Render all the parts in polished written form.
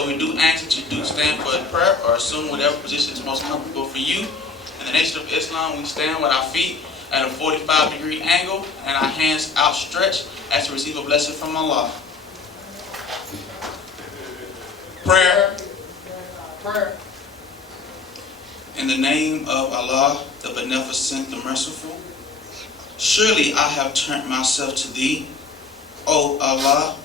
So we do ask that you do stand for a prayer or assume whatever position is most comfortable for you. In the Nation of Islam, we stand with our feet at a 45-degree angle and our hands outstretched as to receive a blessing from Allah. Prayer. Prayer. In the name of Allah, the Beneficent, the Merciful. Surely I have turned myself to Thee, O Allah,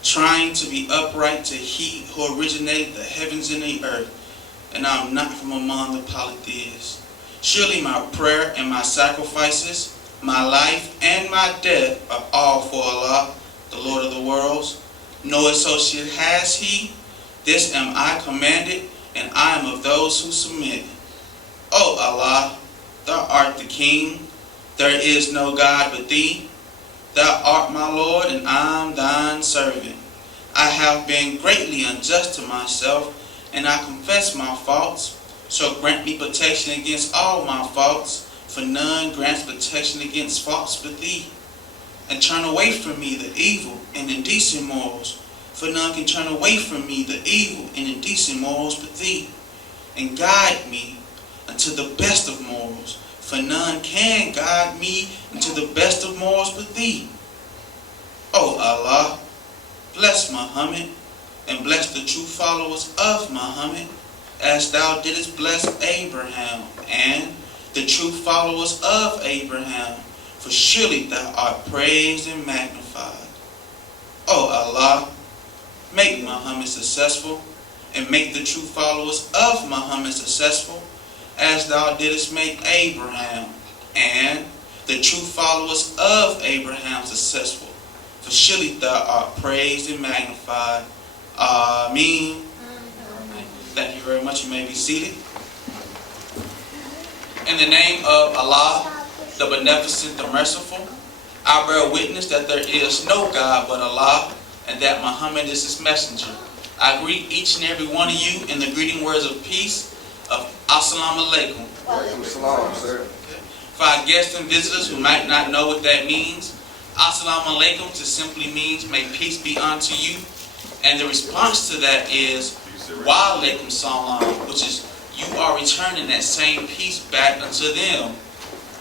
trying to be upright to He who originated the heavens and the earth, and I am not from among the polytheists. Surely my prayer and my sacrifices, my life and my death are all for Allah, the Lord of the worlds. No associate has He. This am I commanded, and I am of those who submit. O Allah, Thou art the King. There is no God but Thee. Thou art my Lord, and I am Thine servant. I have been greatly unjust to myself, and I confess my faults. So grant me protection against all my faults, for none grants protection against faults but Thee. And turn away from me the evil and indecent morals, for none can turn away from me the evil and indecent morals but Thee. And guide me unto the best of morals, for none can guide me into the best of morals but Thee. O Allah, bless Muhammad, and bless the true followers of Muhammad, as Thou didst bless Abraham and the true followers of Abraham, for surely Thou art praised and magnified. O Allah, make Muhammad successful, and make the true followers of Muhammad successful, as Thou didst make Abraham and the true followers of Abraham successful, for surely Thou art praised and magnified. Ameen. Thank you very much. You may be seated. In the name of Allah, the Beneficent, the Merciful, I bear witness that there is no God but Allah, and that Muhammad is His messenger. I greet each and every one of you in the greeting words of peace of Assalamu alaikum. Walaikum salam, sir. For our guests and visitors who might not know what that means, Assalamu alaikum just simply means may peace be unto you. And the response to that is wa alaikum salam, which is you are returning that same peace back unto them.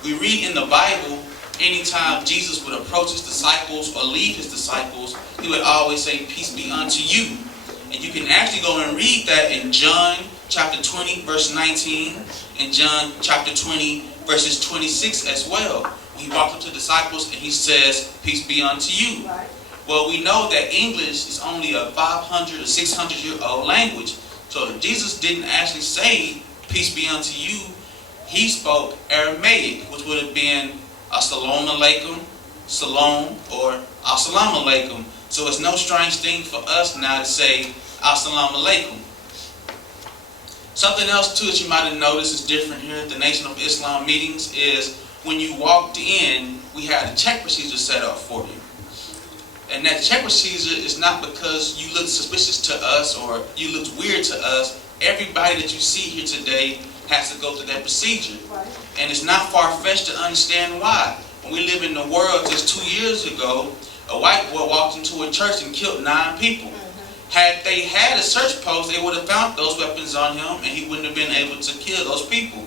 We read in the Bible, anytime Jesus would approach His disciples or leave His disciples, He would always say, peace be unto you. And you can actually go and read that in John chapter 20, verse 19, and John chapter 20, verses 26 as well. He walked up to the disciples and He says, peace be unto you. Well, we know that English is only a 500 or 600-year-old language. So Jesus didn't actually say, peace be unto you. He spoke Aramaic, which would have been Assalamu alaikum, Salam, or Assalamu alaikum. So it's no strange thing for us now to say Assalamu alaikum. Something else too that you might have noticed is different here at the Nation of Islam meetings is when you walked in, we had a check procedure set up for you. And that check procedure is not because you look suspicious to us or you look weird to us. Everybody that you see here today has to go through that procedure. And it's not far-fetched to understand why. When we live in the world just 2 years ago, a white boy walked into a church and killed 9 people. Had they had a search post, they would have found those weapons on him and he wouldn't have been able to kill those people.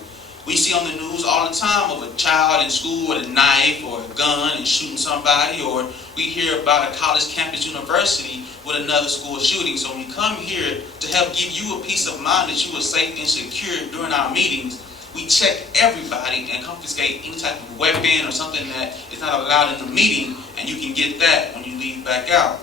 We see on the news all the time of a child in school with a knife or a gun and shooting somebody, or we hear about a college campus university with another school shooting. So when we come here to help give you a peace of mind that you are safe and secure during our meetings, we check everybody and confiscate any type of weapon or something that is not allowed in the meeting, and you can get that when you leave back out.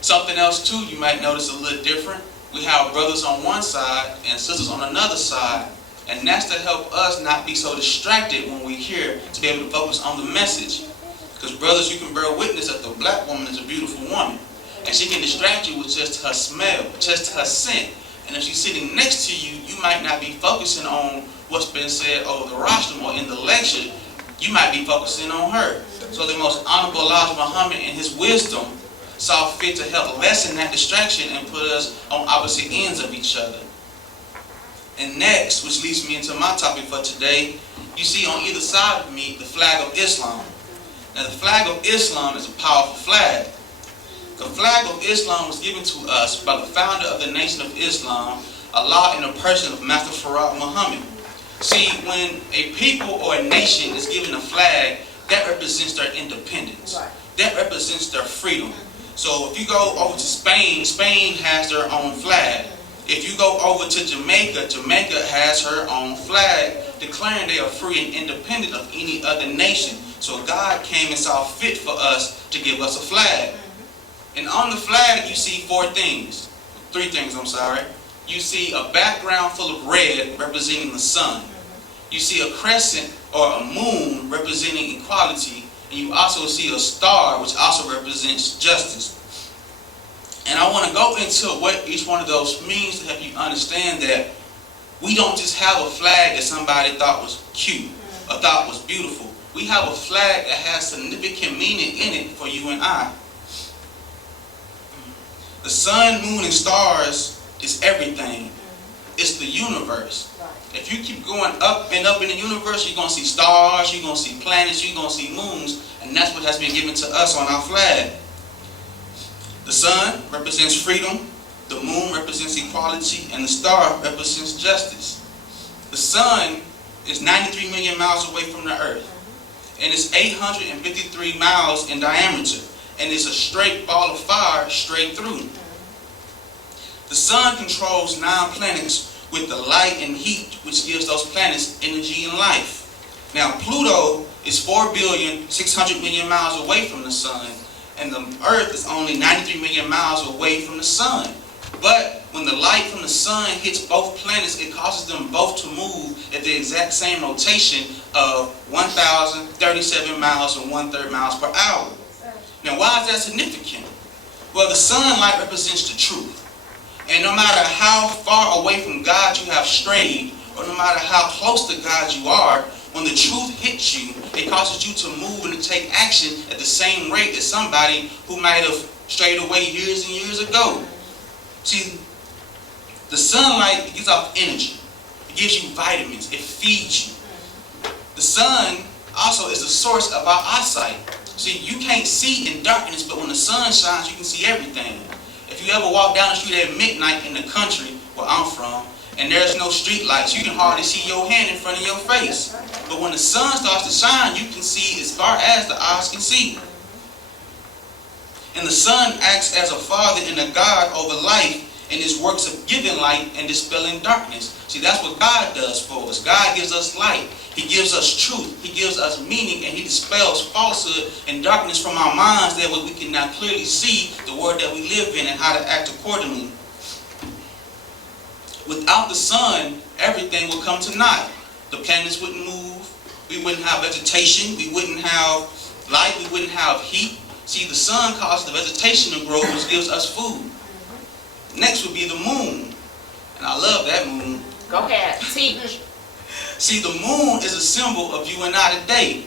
Something else too you might notice a little different. We have brothers on one side and sisters on another side. And that's to help us not be so distracted when we're here, to be able to focus on the message. Because brothers, you can bear witness that the black woman is a beautiful woman. And she can distract you with just her smell, just her scent. And if she's sitting next to you, you might not be focusing on what's been said over the rostrum or in the lecture. You might be focusing on her. So the most honorable Elijah Muhammad in his wisdom saw fit to help lessen that distraction and put us on opposite ends of each other. And next, which leads me into my topic for today, you see on either side of me the flag of Islam. Now the flag of Islam is a powerful flag. The flag of Islam was given to us by the founder of the Nation of Islam, Allah, in the person of Master Farad Muhammad. See, when a people or a nation is given a flag, that represents their independence. Right. That represents their freedom. So if you go over to Spain, Spain has their own flag. If you go over to Jamaica, Jamaica has her own flag, declaring they are free and independent of any other nation. So God came and saw fit for us to give us a flag. And on the flag you see three things, I'm sorry. You see a background full of red representing the sun. You see a crescent or a moon representing equality. And you also see a star, which also represents justice. And I want to go into what each one of those means to help you understand that we don't just have a flag that somebody thought was cute or thought was beautiful. We have a flag that has significant meaning in it for you and I. The sun, moon, and stars is everything. It's the universe. If you keep going up and up in the universe, you're going to see stars, you're going to see planets, you're going to see moons, and that's what has been given to us on our flag. The sun represents freedom, the moon represents equality, and the star represents justice. The sun is 93 million miles away from the earth, and it's 853 miles in diameter, and it's a straight ball of fire straight through. The sun controls 9 planets with the light and heat, which gives those planets energy and life. Now, Pluto is 4,600,000,000 miles away from the sun, and the earth is only 93 million miles away from the sun. But when the light from the sun hits both planets, it causes them both to move at the exact same rotation of 1,037 miles and 1/3 miles per hour. Now, why is that significant? Well, the sunlight represents the truth. And no matter how far away from God you have strayed, or no matter how close to God you are, when the truth hits you, it causes you to move and to take action at the same rate as somebody who might have strayed away years and years ago. See, the sunlight gives off energy. It gives you vitamins. It feeds you. The sun also is the source of our eyesight. See, you can't see in darkness, but when the sun shines, you can see everything. If you ever walk down the street at midnight in the country, where I'm from, and there's no street lights, you can hardly see your hand in front of your face. But when the sun starts to shine, you can see as far as the eyes can see. And the sun acts as a father and a God over life in his works of giving light and dispelling darkness. See, that's what God does for us. God gives us light. He gives us truth. He gives us meaning, and he dispels falsehood and darkness from our minds. That way we can now clearly see the world that we live in and how to act accordingly. Without the sun, everything would come to naught. The planets wouldn't move. We wouldn't have vegetation. We wouldn't have light. We wouldn't have heat. See, the sun causes the vegetation to grow, which gives us food. Next would be the moon. And I love that moon. Go ahead, teach. See, the moon is a symbol of you and I today.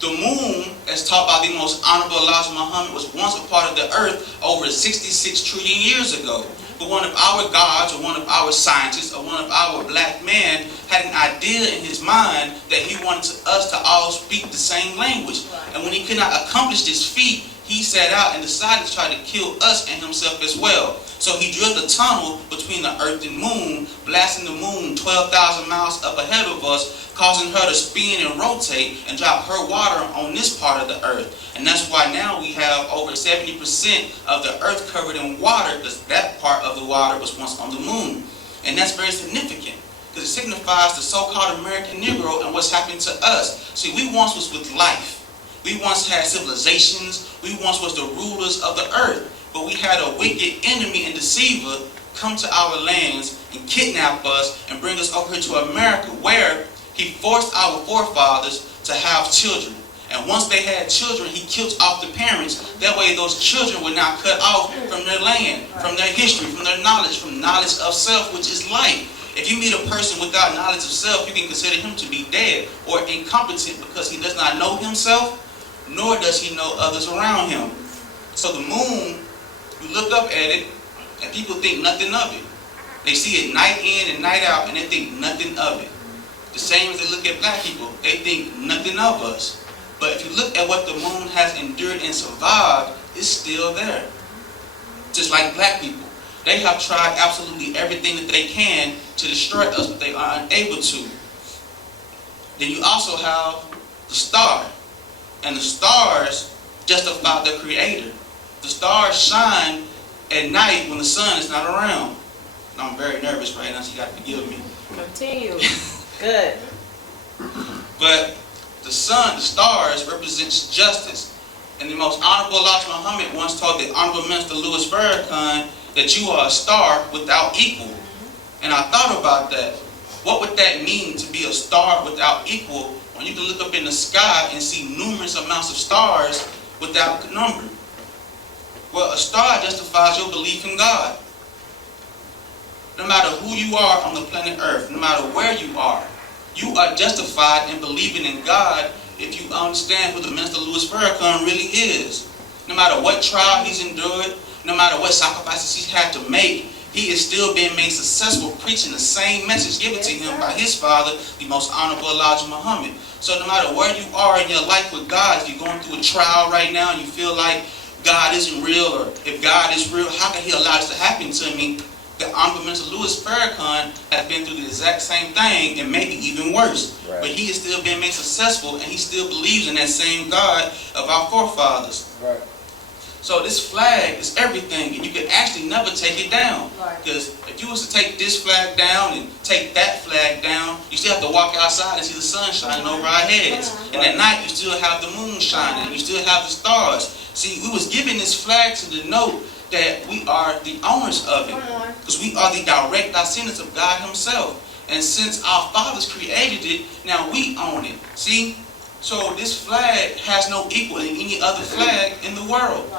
The moon, as taught by the most honorable Elijah Muhammad, was once a part of the earth over 66 trillion years ago. But one of our gods, or one of our scientists, or one of our black men had an idea in his mind that he wanted us to all speak the same language. And when he could not accomplish this feat, he set out and decided to try to kill us and himself as well. So he drilled a tunnel between the earth and moon, blasting the moon 12,000 miles up ahead of us, causing her to spin and rotate and drop her water on this part of the earth. And that's why now we have over 70% of the earth covered in water, because that part of the water was once on the moon. And that's very significant, because it signifies the so-called American Negro and what's happened to us. See, we once was with life. We once had civilizations. We once was the rulers of the earth. But we had a wicked enemy and deceiver come to our lands and kidnap us and bring us over here to America, where he forced our forefathers to have children. And once they had children, he killed off the parents. That way those children were not cut off from their land, from their history, from their knowledge, from knowledge of self, which is life. If you meet a person without knowledge of self, you can consider him to be dead or incompetent, because he does not know himself, nor does he know others around him. So the moon, you look up at it, and people think nothing of it. They see it night in and night out, and they think nothing of it. The same as they look at black people, they think nothing of us. But if you look at what the moon has endured and survived, it's still there. just like black people. They have tried absolutely everything that they can to destroy us, but they are unable to. Then you also have the star. And the stars justify the Creator. The stars shine at night when the sun is not around. I'm very nervous right now, so you got to forgive me. Continue. Good. But the sun, the stars, represents justice. And the most honorable Elijah Muhammad once told the Honorable Minister Louis Farrakhan that you are a star without equal. And I thought about that. What would that mean to be a star without equal when you can look up in the sky and see numerous amounts of stars without number? Well, a star justifies your belief in God. No matter who you are on the planet Earth, no matter where you are justified in believing in God if you understand who the Minister Louis Farrakhan really is. No matter what trial he's endured, no matter what sacrifices he's had to make, he is still being made successful preaching the same message given to him by his father, the most honorable Elijah Muhammad. So no matter where you are in your life with God, if you're going through a trial right now and you feel like God isn't real, or if God is real, how can he allow this to happen to me? The Honorable Minister Louis Farrakhan has been through the exact same thing and maybe even worse. Right. But he is still being made successful, and he still believes in that same God of our forefathers. Right. So this flag is everything, and you can actually never take it down. Because if you was to take this flag down and take that flag down, you still have to walk outside and see the sun shining over our heads. And at night you still have the moon shining, you still have the stars. See, we was given this flag to denote that we are the owners of it. Because we are the direct descendants of God himself. And since our fathers created it, now we own it. See? So this flag has no equal in any other flag in the world.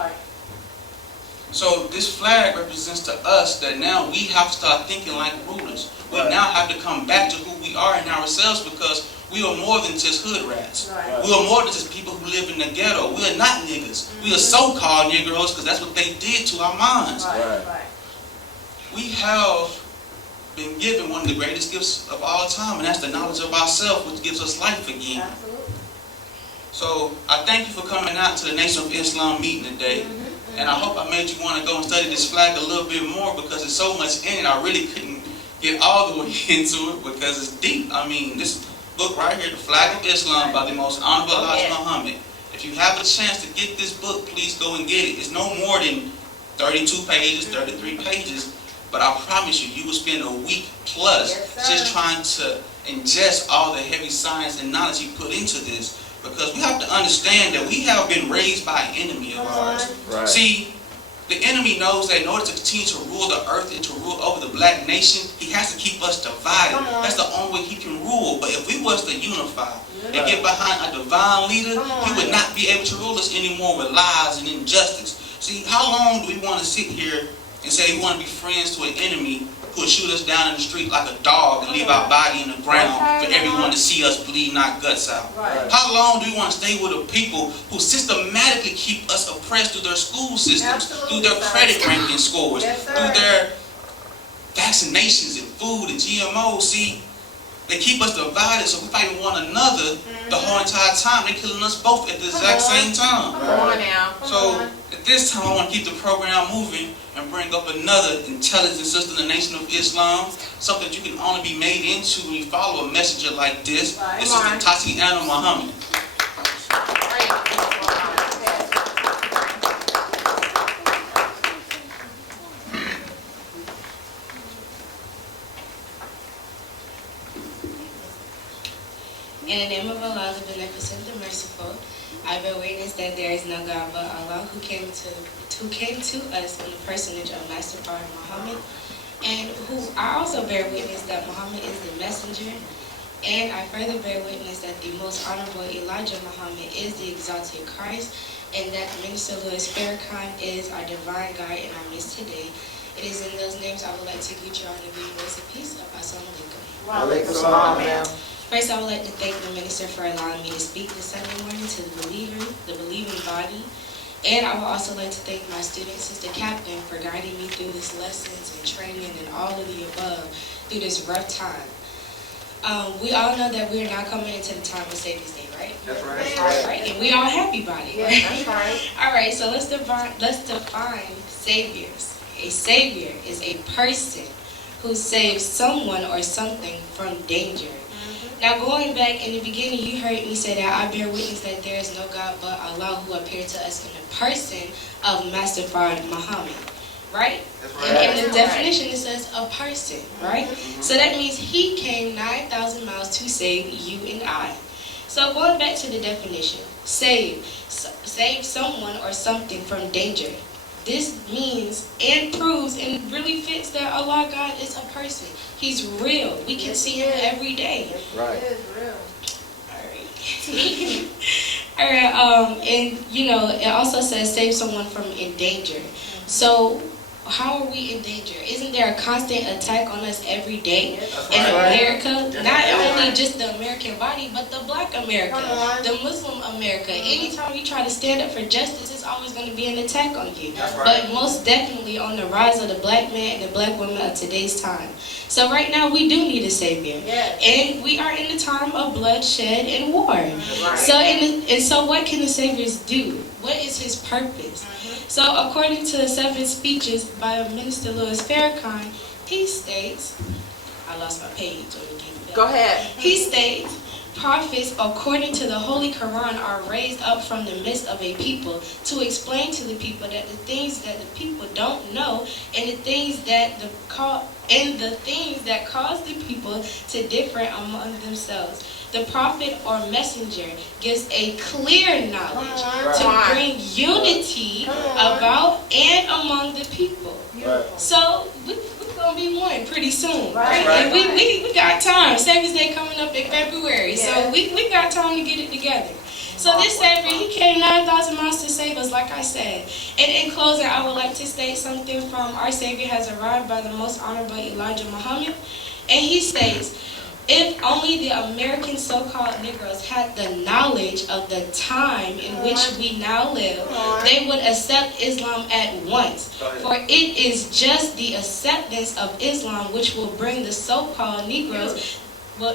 So this flag represents to us that now we have to start thinking like rulers. We now have to come back to who we are in ourselves, because we are more than just hood rats. We are more than just people who live in the ghetto. We are not niggas. We are so-called Negroes because that's what they did to our minds. We have been given one of the greatest gifts of all time, and that's the knowledge of ourselves, which gives us life again. So I thank you for coming out to the Nation of Islam meeting today. And I hope I made you want to go and study this flag a little bit more, because there's so much in it. I really couldn't get all the way into it because it's deep. I mean, this book right here, The Flag of Islam by the most honorable Elijah Muhammad. If you have a chance to get this book, please go and get it. It's no more than 32 pages, 33 pages. But I promise you, you will spend a week plus just trying to ingest all the heavy science and knowledge you put into this. Because we have to understand that we have been raised by an enemy of ours. See, the enemy knows that in order to continue to rule the earth and to rule over the black nation, he has to keep us divided. That's the only way he can rule. But if we was to unify and get behind a divine leader, he would not be able to rule us anymore with lies and injustice. See, how long do we want to sit here and say we want to be friends to an enemy who will shoot us down in the street like a dog and leave our body in the ground for everyone to see us bleeding our guts out? How long do we want to stay with a people who systematically keep us oppressed through their school systems, through their credit ranking scores, through their vaccinations and food and GMOs? See, they keep us divided, so we fighting one another the whole entire time. They're killing us both at the exact same time. So at this time, I want to keep the program moving and bring up another intelligent sister in the Nation of Islam, something that you can only be made into when you follow a messenger like this. This is the Tatiana Muhammad. In the name of Allah, the Beneficent, the Merciful, I bear witness that there is no God but Allah, who came to us in the personage of Master Prophet Muhammad, and who I also bear witness that Muhammad is the messenger, and I further bear witness that the most honorable Elijah Muhammad is the exalted Christ, and that Minister Louis Farrakhan is our divine guide in our midst today. It is in those names I would like to greet you all in the great words of peace. Assalamu alaikum. First, I would like to thank the minister for allowing me to speak this Sunday morning to the believing body. And I would also like to thank my student, Sister Captain, for guiding me through these lessons and training and all of the above through this rough time. We all know that we are now coming into the time of Savior's Day, right? That's right. All right, and we all happy about it, right? That's right. All right, so let's define saviors. A savior is a person who saves someone or something from danger. Now, going back in the beginning, you heard me say that I bear witness that there is no God but Allah who appeared to us in the person of Master Prophet Muhammad, right? That's And in right. the definition, it says a person, right? So that means he came 9,000 miles to save you and I. So going back to the definition, save someone or something from danger. This means and proves and really fits that Allah God is a person. He's real. We can see him every day. Right. It is real. Alright. Alright, and you know, it also says save someone from in danger. So how are we in danger? Isn't there a constant attack on us every day in America? Not only just the American body, but the Black America, Come on. the Muslim America. Anytime you try to stand up for justice, it's always going to be an attack on you. That's right. But most definitely on the rise of the Black man and the Black woman of today's time. So right now we do need a savior. Yes. And we are in the time of bloodshed and war. Right. So what can the saviors do? What is his purpose? So according to the 7 speeches by Minister Louis Farrakhan, he states, I lost my page. Let me get it back. Go ahead. He states, prophets, according to the Holy Quran, are raised up from the midst of a people to explain to the people that the things that the people don't know and the things that cause the people to differ among themselves. The prophet or messenger gives a clear knowledge to bring unity about and among the people. Right. So we're gonna be one pretty soon, right? Right. And we got time. Savior's Day coming up in February, so we got time to get it together. So this Savior, he came 9,000 miles to save us, like I said. And in closing, I would like to state something from our Savior has arrived by the most honorable Elijah Muhammad, and he states, if only the American so-called Negroes had the knowledge of the time in which we now live, they would accept Islam at once. For it is just the acceptance of Islam which will bring the so-called Negroes the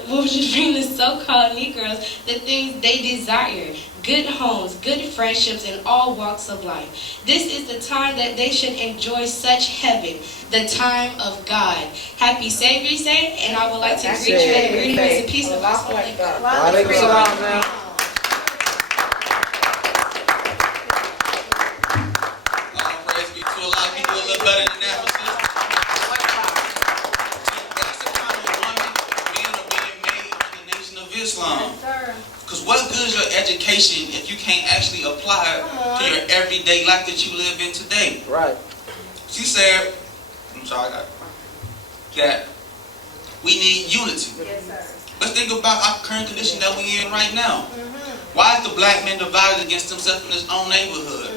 things they desire, good homes, good friendships, in all walks of life. This is the time that they should enjoy such heaven, the time of God. Happy Savior's Day, and I would like to greet you in the greetings and peace of Allah. Alaikum salam, man. Praise be to Allah. People a little better than that, but that's the kind of woman men are being made in the Nation of Islam. Because what good is your education if you can't actually apply it to your everyday life that you live in today? Right. She said, I'm sorry, that we need unity. Yes, sir. Let's think about our current condition that we're in right now. Why is the black man divided against himself in his own neighborhood?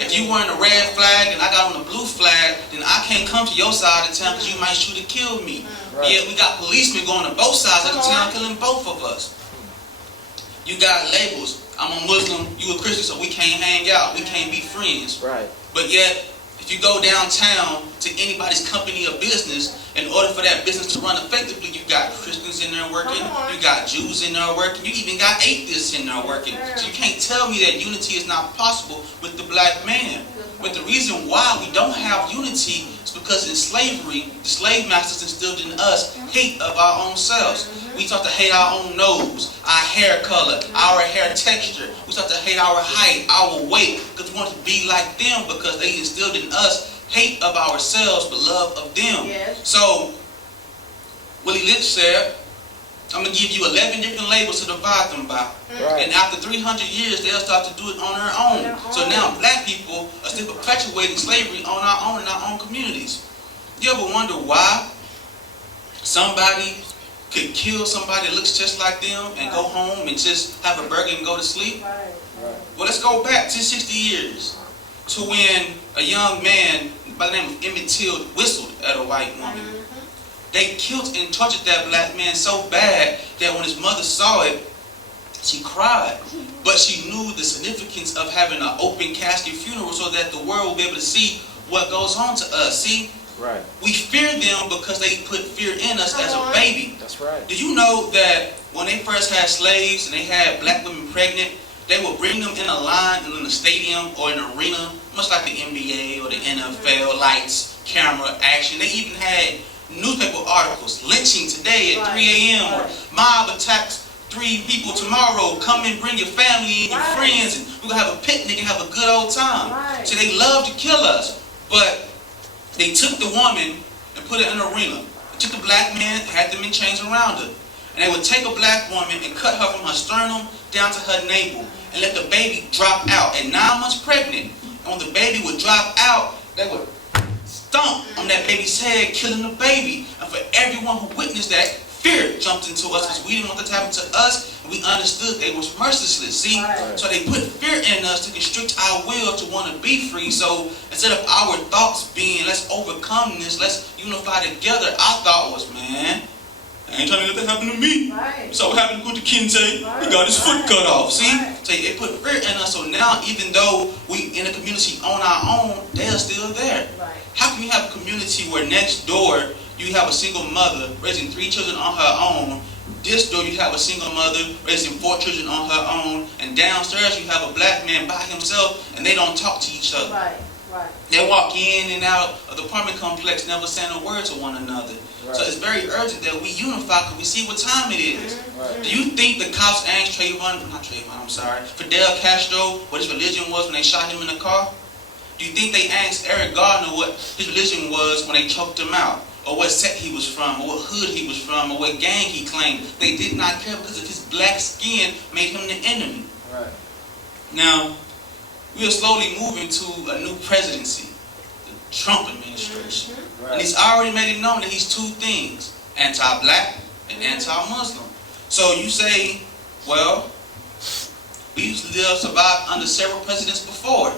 If you wearing a red flag and I got on a blue flag, then I can't come to your side of town because you might shoot and kill me. Right. Yet we got policemen going to both sides of the town killing both of us. You got labels. I'm a Muslim, you a Christian, so we can't hang out. We can't be friends. Right. But yet, if you go downtown to anybody's company or business, in order for that business to run effectively, you got Christians in there working, you got Jews in there working, you even got atheists in there working. So you can't tell me that unity is not possible with the black man. But the reason why we don't have unity is because in slavery, the slave masters instilled in us hate of our own selves. We start to hate our own nose, our hair color, our hair texture. We start to hate our height, our weight, because we want to be like them because they instilled in us hate of ourselves but love of them. Yes. So, Willie Lynch said, I'm going to give you 11 different labels to divide them by. Right. And after 300 years, they'll start to do it on their own. So now black people are still perpetuating slavery on our own in our own communities. You ever wonder why somebody could kill somebody that looks just like them and go home and just have a burger and go to sleep? Right. Well, let's go back to 60 years to when a young man by the name of Emmett Till whistled at a white woman. They killed and tortured that black man so bad that when his mother saw it, she cried. But she knew the significance of having an open casket funeral so that the world will be able to see what goes on to us. See, Right. We fear them because they put fear in us as a baby. That's right. Do you know that when they first had slaves and they had black women pregnant, they would bring them in a line in the stadium or an arena, much like the NBA or the NFL, lights, camera, action. They even had newspaper articles, lynching today at 3 a.m. or mob attacks 3 people tomorrow. Come and bring your family and your friends, and we're going to have a picnic and have a good old time. So they love to kill us. But they took the woman and put her in an arena. They took the black man, had them in chains around her. And they would take a black woman and cut her from her sternum down to her navel and let the baby drop out at 9 months pregnant. And when the baby would drop out, they would stomp on that baby's head, killing the baby. And for everyone who witnessed that, fear jumped into us because we didn't want that to happen to us, and we understood they was merciless. See, so they put fear in us to constrict our will to want to be free. So instead of our thoughts being, let's overcome this, let's unify together, our thought was, man, I ain't trying to let that happen to me. So what happened to Kinte? He got his foot cut off. See? So they put fear in us. So now, even though we in a community on our own, they are still there. How can you have a community where next door you have a single mother raising 3 children on her own? This door you have a single mother raising 4 children on her own, and downstairs you have a black man by himself, and they don't talk to each other. They walk in and out of the apartment complex, never saying a word to one another. So it's very urgent that we unify because we see what time it is. Do you think the cops asked Fidel Castro what his religion was when they shot him in the car? Do you think they asked Eric Gardner what his religion was when they choked him out? Or what sect he was from, or what hood he was from, or what gang he claimed? They did not care because of his black skin made him the enemy. Now, we are slowly moving to a new presidency, the Trump administration. And he's already made it known that he's 2 things, anti-black and anti-Muslim. So you say, well, we survived under several presidents before.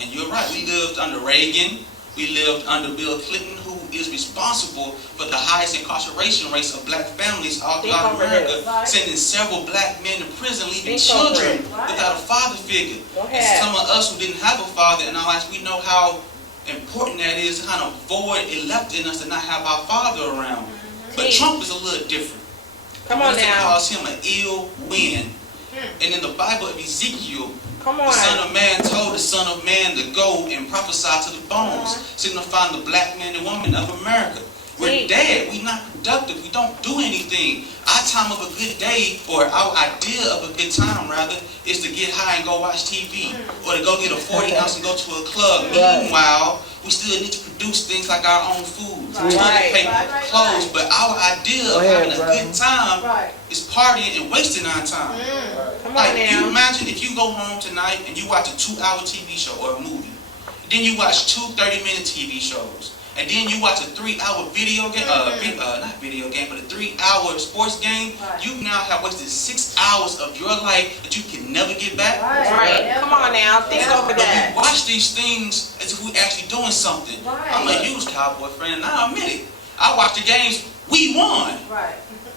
And you're right, we lived under Reagan, we lived under Bill Clinton, who is responsible for the highest incarceration rates of black families all throughout America, sending several black men to prison, leaving children without a father figure. And some of us who didn't have a father in our lives, we know how important that is, the kind of void it left in us to not have our father around. But Trump is a little different. Come on now. Calls him an ill wind. And in the Bible of Ezekiel, the Son of Man told the Son of Man to go and prophesy to the bones, signifying the black man and woman of America. We're dead. We're not productive. We don't do anything. Our time of a good day, or our idea of a good time, rather, is to get high and go watch TV, or to go get a 40 ounce and go to a club. Meanwhile, we still need to produce things like our own food, toilet paper, clothes. But our idea of having a good time is partying and wasting our time. Like, you imagine if you go home tonight and you watch a 2-hour TV show or a movie, then you watch 2 30-minute TV shows, and then you watch a 3-hour video game, not video game, but a 3-hour sports game. You now have wasted 6 hours of your life that you can never get back. Come on now, think over that. We watch these things as if we're actually doing something. I'm a huge Cowboy fan, and I admit it. I watch the games, we won.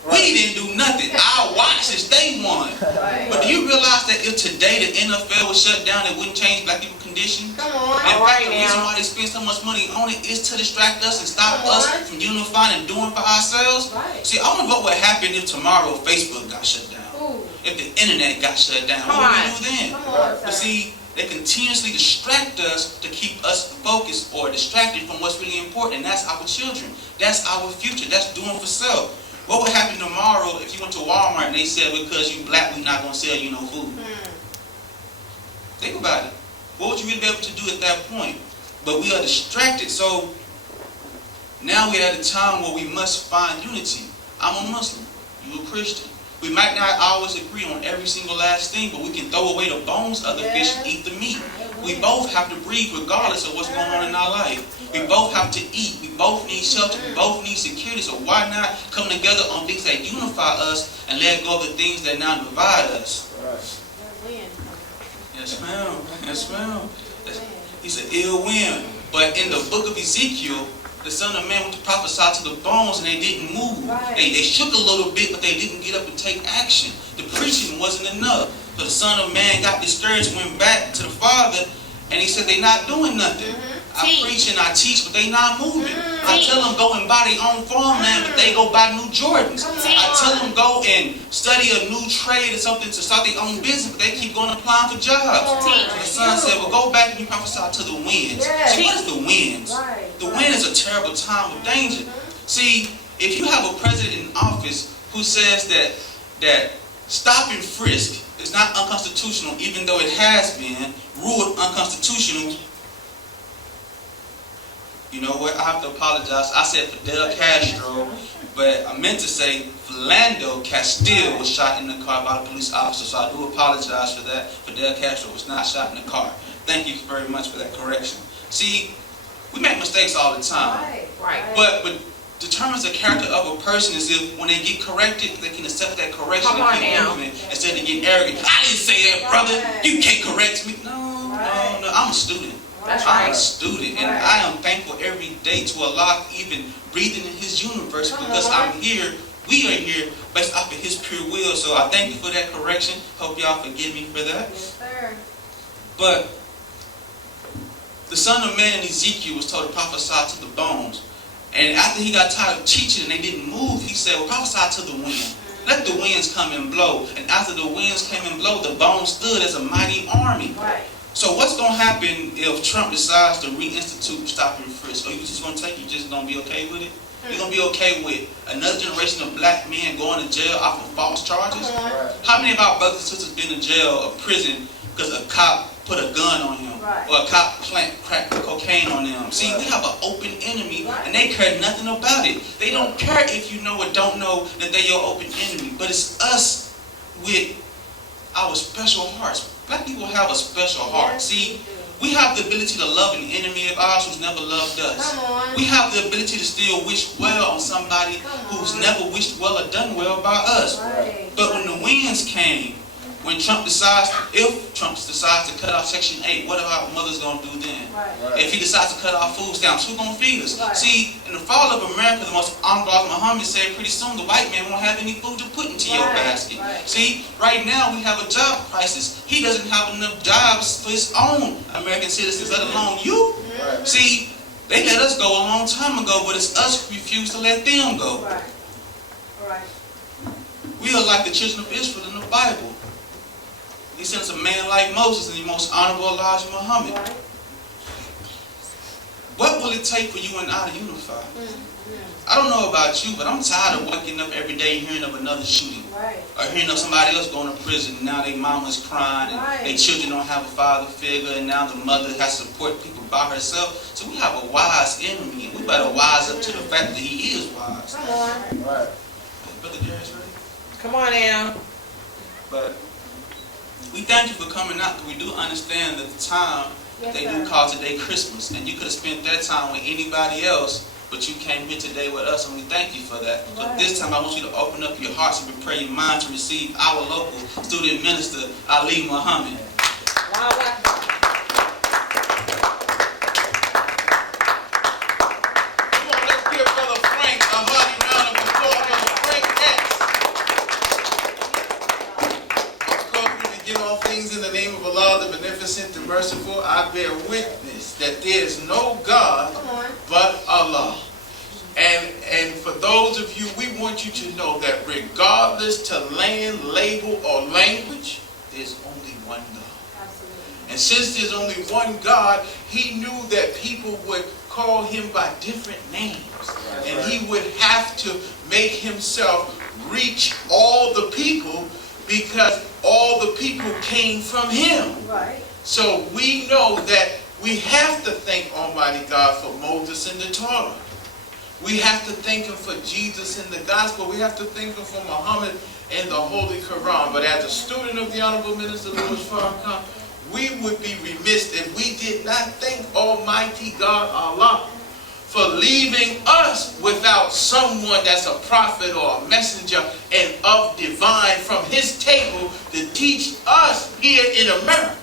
We didn't do nothing. Our watches, they won. But do you realize that if today the NFL was shut down, it wouldn't change black people's condition? Come on. In fact, the reason why they spend so much money on it is to distract us and stop us from unifying and doing for ourselves. See, I wonder what would happen if tomorrow Facebook got shut down. If the internet got shut down. What would we do then? But see, they continuously distract us to keep us focused or distracted from what's really important. And that's our children. That's our future. That's doing for self. What would happen tomorrow if you went to Walmart and they said, because you black, we're not going to sell you no food? Think about it. What would you really be able to do at that point? But we are distracted. So now we're at a time where we must find unity. I'm a Muslim. You a Christian. We might not always agree on every single last thing, but we can throw away the bones of the fish and eat the meat. We both have to breathe regardless of what's going on in our life. We both have to eat. We both need shelter. We both need security. So why not come together on things that unify us and let go of the things that now divide us? Yes, ma'am. Yes, ma'am. He's an ill wind. But in the book of Ezekiel, the Son of Man went to prophesy to the bones and they didn't move. They shook a little bit, but they didn't get up and take action. The preaching wasn't enough. So the Son of Man got discouraged, went back to the Father, and he said, they're not doing nothing. I preach and I teach, but they not moving. I tell them go and buy their own farmland, but they go buy new Jordans. I tell them go and study a new trade or something to start their own business, but they keep going applying for jobs. So the son said, well, go back and you prophesy to the winds. See, what is the winds? The wind is a terrible time of danger. See, if you have a president in office who says that stop and frisk is not unconstitutional, even though it has been ruled unconstitutional. You know what? I have to apologize. I said Fidel Castro, but I meant to say Philando Castile was shot in the car by a police officer, so I do apologize for that. Fidel Castro was not shot in the car. Thank you very much for that correction. See, we make mistakes all the time. Right. But what determines the character of a person is if when they get corrected, they can accept that correction and keep moving instead of getting arrogant. I didn't say that, brother. You can't correct me. No. I'm a student. I'm a student, and I am thankful every day to Allah even breathing in His universe because I'm here. We are here based off of His pure will. So I thank you for that correction. Hope y'all forgive me for that. Yes, sir. But the Son of Man in Ezekiel was told to prophesy to the bones. And after he got tired of teaching and they didn't move, he said, well, prophesy to the wind. Let the winds come and blow. And after the winds came and blow, the bones stood as a mighty army. Right. So what's going to happen if Trump decides to reinstitute stop and frisk? Are you just going to take it? You just going to be okay with it? You're going to be okay with another generation of black men going to jail off of false charges? Right. How many of our brothers and sisters been in jail or prison because a cop put a gun on him? Right. Or a cop plant crack cocaine on them? See, we have an open enemy and they care nothing about it. They don't care if you know or don't know that they're your open enemy. But it's us with our special hearts. Black people have a special heart. Yes, See, we have the ability to love an enemy of ours who's never loved us. Come on. We have the ability to still wish well on somebody who's never wished well or done well by us. Right. But when the winds came, when if Trump decides to cut off Section 8, what are our mothers going to do then? Right. If he decides to cut off food stamps, who's going to feed us? Right. See, in the fall of America, the most honorable Muhammad said pretty soon the white man won't have any food to put into your basket. Right. See, right now we have a job crisis. He doesn't have enough jobs for his own American citizens, let alone you. Right. See, they let us go a long time ago, but it's us who refuse to let them go. Right. Right. We are like the children of Israel in the Bible. He sends a man like Moses and the most honorable Elijah Muhammad. Right. What will it take for you and I to unify? I don't know about you, but I'm tired of waking up every day hearing of another shooting. Right. Or hearing of somebody else going to prison and now their mama's crying and their children don't have a father figure and now the mother has to support people by herself. So we have a wise enemy and we better wise up to the fact that he is wise. Come on. Right. Brother Darius, ready? Come on now. But we thank you for coming out because we do understand that the time Yes, they sir. do call today Christmas, and you could have spent that time with anybody else, but you came here today with us, and we thank you for that. But Right. this time I want you to open up your hearts and prepare your mind to receive our local student minister, Ali Muhammad. Wow, wow. Come on, let's give Brother Frank a hearty round of applause. Brother Frank X. Called me to get all things in the name of Allah, the Beneficent, the Merciful. I bear witness that there is no God Come on. but Allah. And for those of you, we want you to know that regardless to land, label, or language, there's only one God. Absolutely. And since there's only one God, he knew that people would call him by different names. And he would have to make himself reach all the people because all the people came from him. Right. So we know that we have to thank Almighty God for Moses and the Torah. We have to thank him for Jesus in the gospel. We have to thank him for Muhammad and the Holy Quran. But as a student of the Honorable Minister Louis Farrakhan, we would be remiss if we did not thank Almighty God Allah for leaving us without someone that's a prophet or a messenger and of divine from his table to teach us here in America.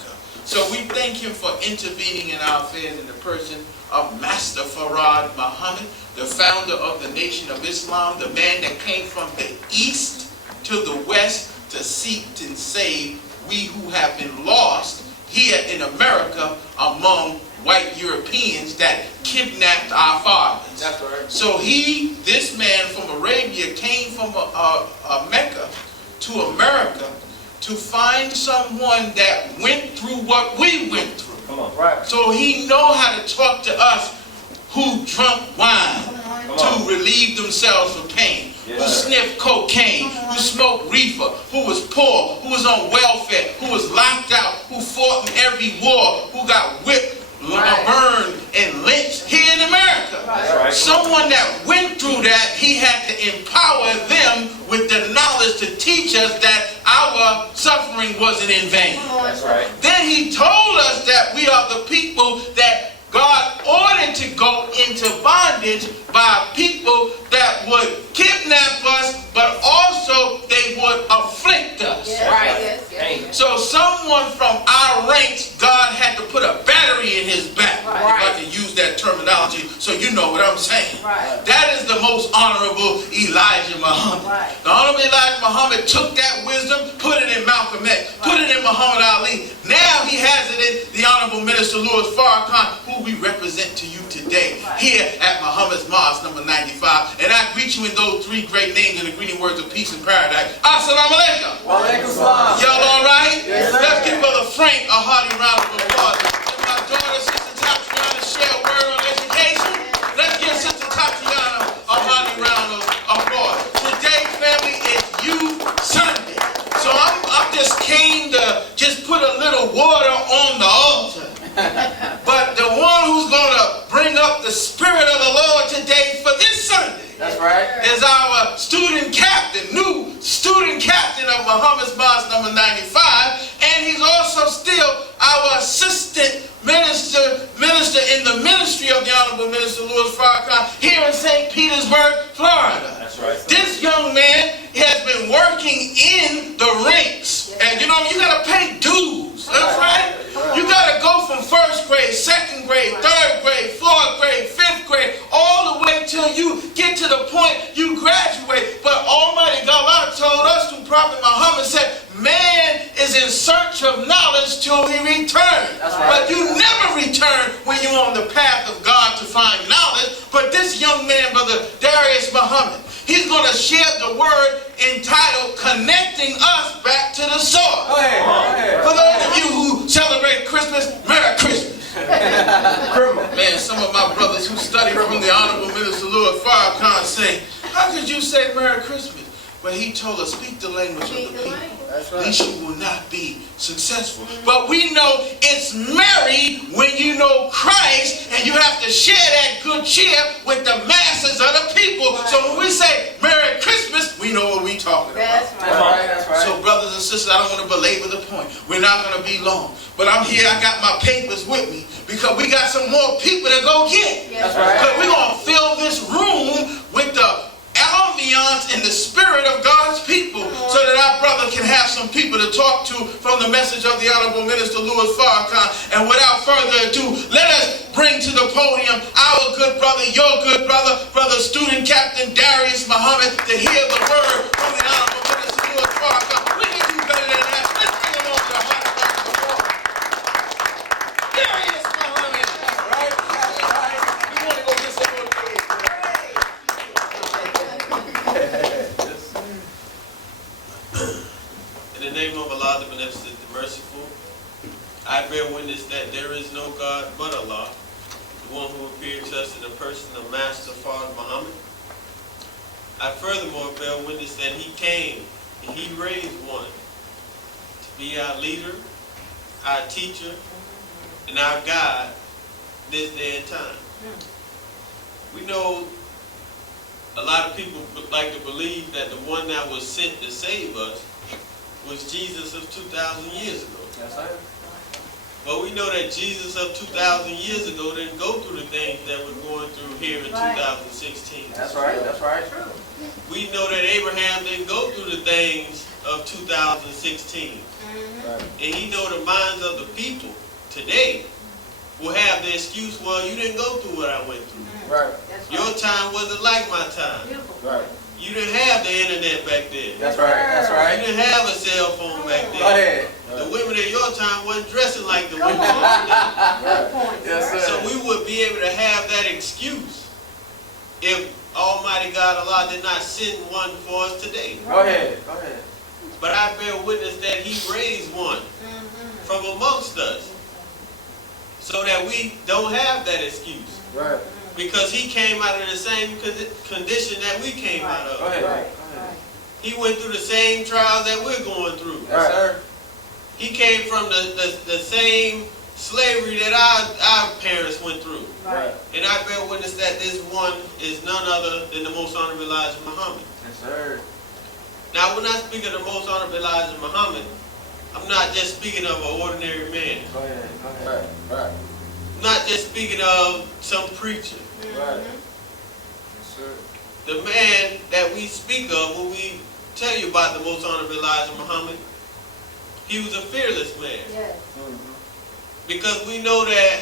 So we thank him for intervening in our affairs in the person of Master Farad Muhammad, the founder of the Nation of Islam, the man that came from the east to the west to seek and save we who have been lost here in America among white Europeans that kidnapped our fathers. That's right. So this man from Arabia came from Mecca to America to find someone that went through what we went through. Come on. Right. So he know how to talk to us who drunk wine to relieve themselves from pain, who sniffed cocaine, who smoked reefer, who was poor, who was on welfare, who was locked out, who fought in every war, who got whipped, burned, and lynched here in America. Right. Someone that went through that, he had to empower them with the knowledge to teach us that our suffering wasn't in vain. That's right. Then he told us that we are the people that God ordered to go into bondage by people that would kidnap us, but also they would afflict us. Yes, Right. yes. So someone from our ranks, God had to put a battery in his back, if I can use that terminology, so you know what I'm saying. Right. That is the most honorable Elijah Muhammad. Right. The honorable Elijah Muhammad took that wisdom, put it in Malcolm X, put it in Muhammad Ali. Now he has it in the Honorable Minister Louis Farrakhan, who we represent to you today, here at Muhammad's Mosque, number 95. And I greet you in those three great names in the greeting words of peace and paradise. Assalamu alaikum. Wa alaikum salam. Y'all all right? Yes, sir. Let's give Brother Frank a hearty round of applause. And my daughter, Sister Tatiana, share a word on education. Let's give Sister Tatiana a hearty round of applause. Today, family, is Youth Sunday. So I'm just came to just put a little water on the altar. But the one who's going to bring up the Spirit of the Lord today for this Sunday, That's right. is our student captain, new student captain of Muhammad's Mosque number 95, and he's also still our assistant minister in the ministry of the Honorable Minister Louis Farrakhan here in St. Petersburg, Florida. That's right. This young man has been working in the ranks, and you know, you gotta pay dues. That's right. You gotta go from first grade, second grade, third grade, fourth grade, fifth grade, all the way till you get to the point you graduate. But Almighty God told us through Prophet Muhammad said, man is in search of knowledge till he returns. But you never return when you're on the path of God to find knowledge. But this young man, Brother Darius Muhammad, he's going to share the word entitled Connecting Us Back to the Source. Go ahead. For those of you who celebrate Christmas, Merry Christmas. Man, some of my brothers who study from the Honorable Minister Louis Farrakhan say, how could you say Merry Christmas? But he told us, speak the language of the people. That's At least you will not be successful. But we know it's merry when you know Christ, and you have to share that good cheer with the masses of the people. So when we say Merry Christmas, we know what we're talking about. That's right. So brothers and sisters, I don't want to belabor the point. We're not going to be long. But I'm here, I got my papers with me, because we got some more people to go get. That's right. Because we're going to fill this room with the ambiance and the spirit of God's people, so that our brother can have some people to talk to from the message of the Honorable Minister Louis Farrakhan. And without further ado, let us bring to the podium our good brother, your good brother, Brother Student Captain Darius Muhammad, to hear the word from the Honorable Minister Louis Farrakhan. We can do better than that. Let's bring him over to the hot microphone. Darius Muhammad. Right. You want to go get some more praise? In the name of Allah, the Beneficent, the Merciful, I bear witness that there is no God but Allah, the one who appeared to us in the person of Master Father Muhammad. I furthermore bear witness that he came and he raised one to be our leader, our teacher, and our guide this day and time. We know a lot of people like to believe that the one that was sent to save us was Jesus of 2,000 years ago. That's right. But we know that Jesus of 2,000 years ago didn't go through the things that we're going through here in 2016. That's right. True. We know that Abraham didn't go through the things of 2016. Right. And he know the minds of the people today will have the excuse, well, you didn't go through what I went through. Right. Your time wasn't like my time. Right. You didn't have the internet back then. That's right. You didn't have a cell phone back Go then. ahead. The women in your time wasn't dressing like the Come women. on. Good point, Yes, sir. sir. So we would be able to have that excuse if Almighty God Allah did not send one for us today. Go ahead. Go ahead. But I bear witness that He raised one from amongst us so that we don't have that excuse. Right. Because He came out of the same condition that we came out Go of. ahead. Right, Go ahead. right. He went through the same trials that we're going through. Yes, sir. He came from the same slavery that our parents went through. Right. And I bear witness that this one is none other than the most honorable Elijah Muhammad. Yes, sir. Now, when I speak of the most honorable Elijah Muhammad, I'm not just speaking of an ordinary man. Go ahead. Go ahead. Right. I'm not just speaking of some preacher. Right. Yes, sir. The man that we speak of when we tell you about the most honorable Elijah Muhammad, he was a fearless man. Yes. Because we know that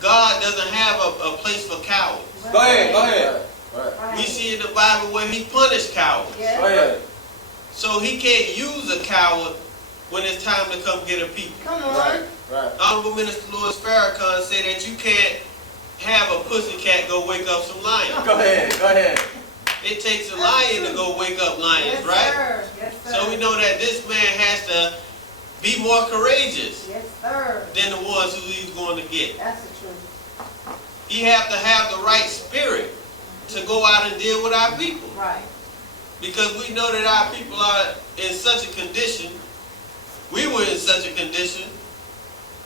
God doesn't have a place for cowards. Go ahead. Go ahead. Right. We see in the Bible where He punished cowards. Yes. Go ahead. So He can't use a coward when it's time to come get a people. Come on. Right. Honorable Minister Louis Farrakhan said that you can't have a pussycat go wake up some lions. Go ahead. Go ahead. It takes a lion to go wake up lions, Yes, right? sir. Yes, sir. So we know that this man has to be more courageous Yes, sir. than the ones who he's going to get. That's the truth. He have to have the right spirit to go out and deal with our people. Right. Because we know that our people are in such a condition, we were in such a condition,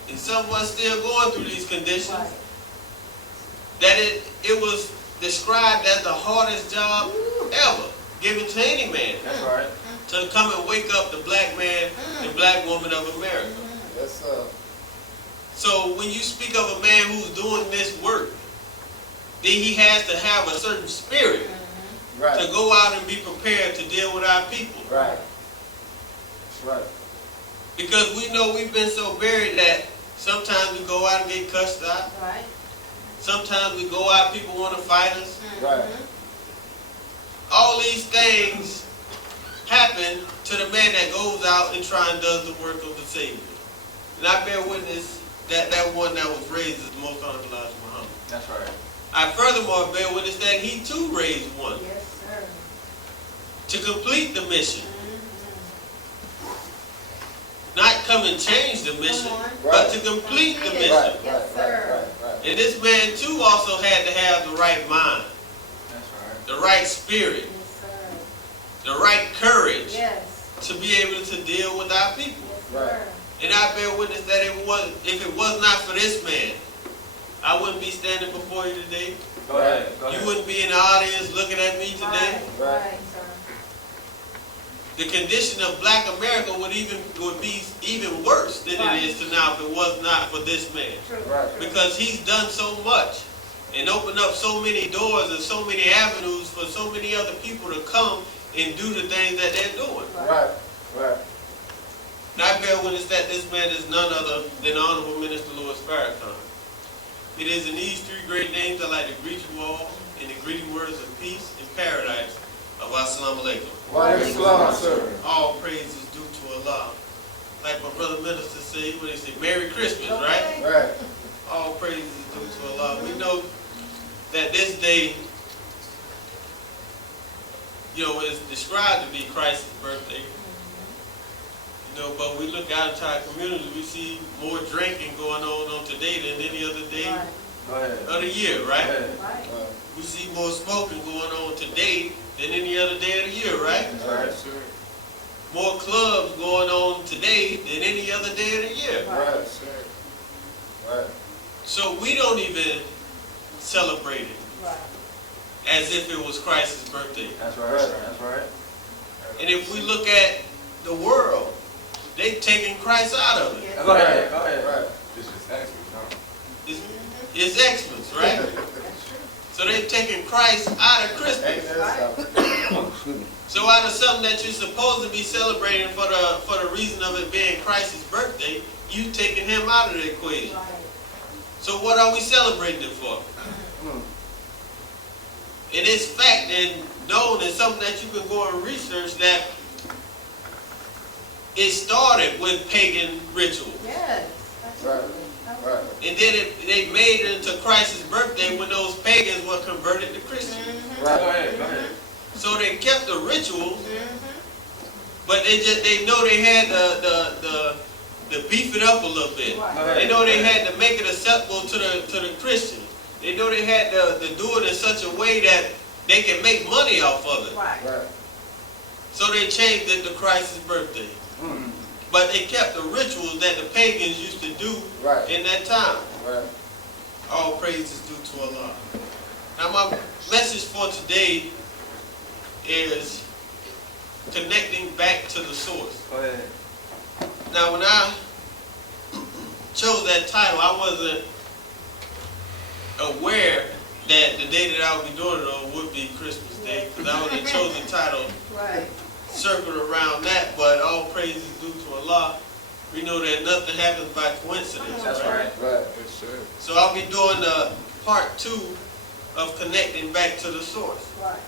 and some of us still going through these conditions, Right. that it was described as the hardest job ever given to any man, That's right. to come and wake up the black man and black woman of America. Yes, sir. So when you speak of a man who's doing this work, then he has to have a certain spirit to Right. go out and be prepared to deal with our people. Right. That's right. Because we know we've been so buried that sometimes we go out and get cussed out. Right. Sometimes we go out, people want to fight us. Right. All these things happen to the man that goes out and try and does the work of the Savior. And I bear witness that that one that was raised is the most honorable Elijah Muhammad. That's right. I furthermore bear witness that he too raised one Yes, sir. to complete the mission. Not come and change the mission, Come on. but to complete the mission. Right. Yes, sir. Right. And this man too also had to have the right mind, That's right. the right spirit, Yes, sir. the right courage Yes. to be able to deal with our people. Yes, sir. And I bear witness that if it was not for this man, I wouldn't be standing before you today. Go ahead. Go You ahead. wouldn't be in the audience looking at me today. Right. Right, sir. The condition of black America would be even worse than Right. it is to now if it was not for this man. True. Right. True. Because he's done so much and opened up so many doors and so many avenues for so many other people to come and do the things that they're doing. Right. Right. And I bear witness that this man is none other than Honorable Minister Louis Farrakhan. It is in these three great names I'd like to greet you all in the greeting words of peace and paradise of Assalamu alaikum. Wa alaikum salam, sir. All praise is due to Allah. Like my brother minister said, when they say Merry Christmas, right? Right. All praise is due to Allah. We know that this day, is described to be Christ's birthday. But we look out into our community, we see more drinking going on today than any other day Right. Go ahead. of the year, right? Go ahead. Right. We see more smoking going on today than any other day of the year, right? That's right, sir. More clubs going on today than any other day of the year. Right, sir. Right. So we don't even celebrate it Right. as if it was Christ's birthday. That's right. Right. That's right. And if we look at the world, they've taken Christ out of it. Yes, Go sir. ahead. Go ahead. Right. It's Xmas, right? That's true. So they've taken Christ out of Christmas. Ain't that something? So out of something that you're supposed to be celebrating for the reason of it being Christ's birthday, you taking him out of the equation. Right. So what are we celebrating it for? It is fact and known and something that you can go and research that it started with pagan rituals. Yes. Right. Right. And then they made it into Christ's birthday when those pagans were converted to Christians. Right. Go ahead. Go ahead. So they kept the rituals, but they know they had to beef it up a little bit. Go ahead. They know they had to make it acceptable to the Christians. They know they had to do it in such a way that they can make money off of it. Right. Right. So they changed it to Christ's birthday. Mm. But they kept the rituals that the pagans used to do Right. in that time. Right. All praise is due to Allah. Now my message for today is connecting back to the source. Go ahead. Now when I chose that title, I wasn't aware that the day that I would be doing it on would be Christmas Day, because I would have chosen the title Right. circled around that, but all praise is due to Allah. We know that nothing happens by coincidence. That's right. Right. Yes, sir. So I'll be doing the part 2 of connecting back to the source. Right.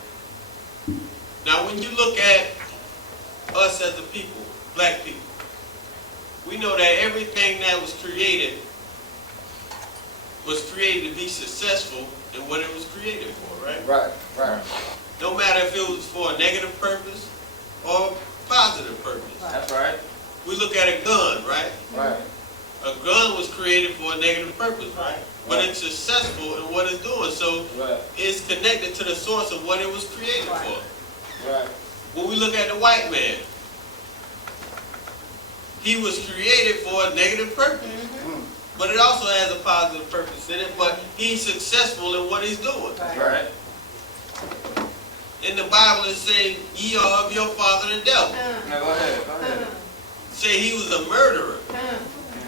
Now when you look at us as a people, black people, we know that everything that was created to be successful in what it was created for, right? Right. Right. No matter if it was for a negative purpose or a positive purpose. That's right. We look at a gun, right? Right. A gun was created for a negative purpose, right? But Right. it's successful in what it's doing, so Right. it's connected to the source of what it was created Right. for. Right. When we look at the white man, he was created for a negative purpose, Mm. but it also has a positive purpose in it, but he's successful in what he's doing. That's right. In the Bible it says, ye are of your father the devil. Now go ahead. Go ahead. Say he was a murderer.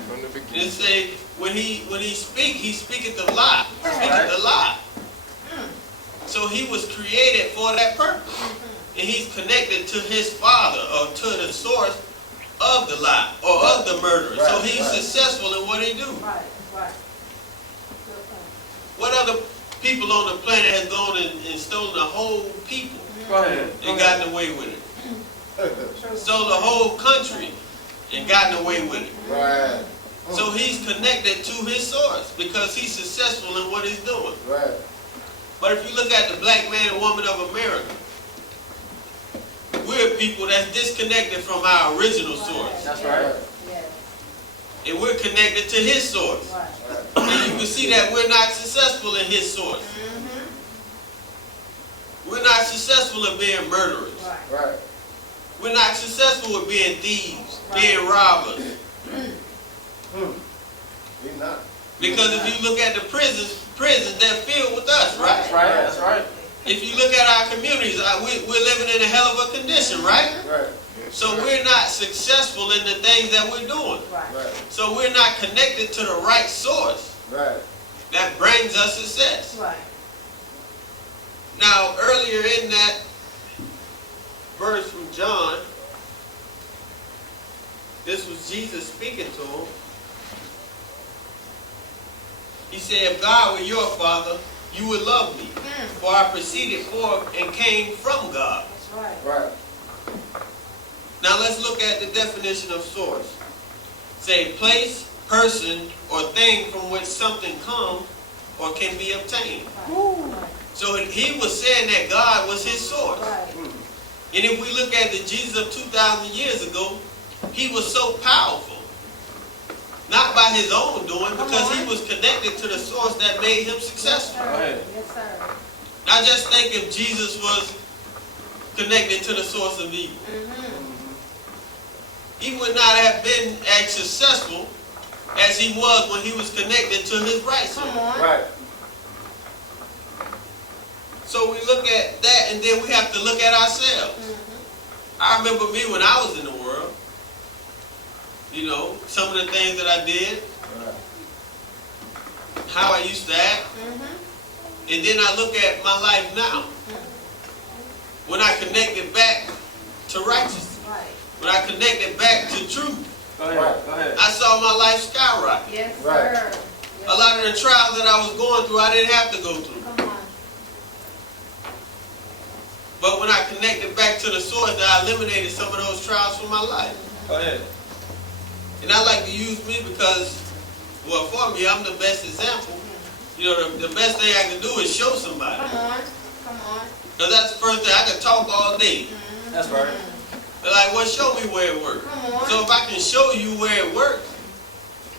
From the It beginning. say when he speaketh a lie. Right. Speaketh a lie. So he was created for that purpose. And he's connected to his father or to the source of the lie or of the murder. So Right, he's right. successful in what he do. Right. Right. Good point. What other people on the planet has gone and stolen a whole people Go ahead. and gotten away with it? Stole the whole country and gotten away with it. Right. So he's connected to his source because he's successful in what he's doing. Right. But if you look at the black man and woman of America, we're people that's disconnected from our original source. That's right. Yes. And we're connected to his source. Right. And you can see that we're not successful in his source. We're not successful in being murderers. Right. Right. We're not successful with being thieves, being robbers. We're not. Because if you look at the prisons, they're filled with us, right? That's right. That's right. If you look at our communities, we're living in a hell of a condition, right? Right. So we're not successful in the things that we're doing. Right. Right. So we're not connected to the right source Right. that brings us success. Right. Now, earlier in that verse from John, this was Jesus speaking to him. He said, if God were your father, you would love me. For I proceeded forth and came from God. That's right. Right. Now let's look at the definition of source. Say place, person, or thing from which something comes or can be obtained. Right. So he was saying that God was his source. Right. And if we look at the Jesus of 2,000 years ago, he was so powerful. Not by his own doing, because he was connected to the source that made him successful. Go ahead. Yes, sir. Now just think if Jesus was connected to the source of evil. He would not have been as successful as he was when he was connected to his right source. Come on. Right. So we look at that, and then we have to look at ourselves. I remember me when I was in the world. You know, some of the things that I did, Right. how I used to act, and then I look at my life now. When I connected back to righteousness, Right. when I connected back to truth, Go ahead. Go ahead. I saw my life skyrocket. Yes, Right. sir. A lot of the trials that I was going through, I didn't have to go through. Come on. But when I connected back to the source, I eliminated some of those trials from my life. Go ahead. And I like to use me because, well, for me, I'm the best example. You know, the best thing I can do is show somebody. Come on. Come on. Because that's the first thing. I can talk all day. That's right. They're like, well, show me where it works. Come on. So if I can show you where it works,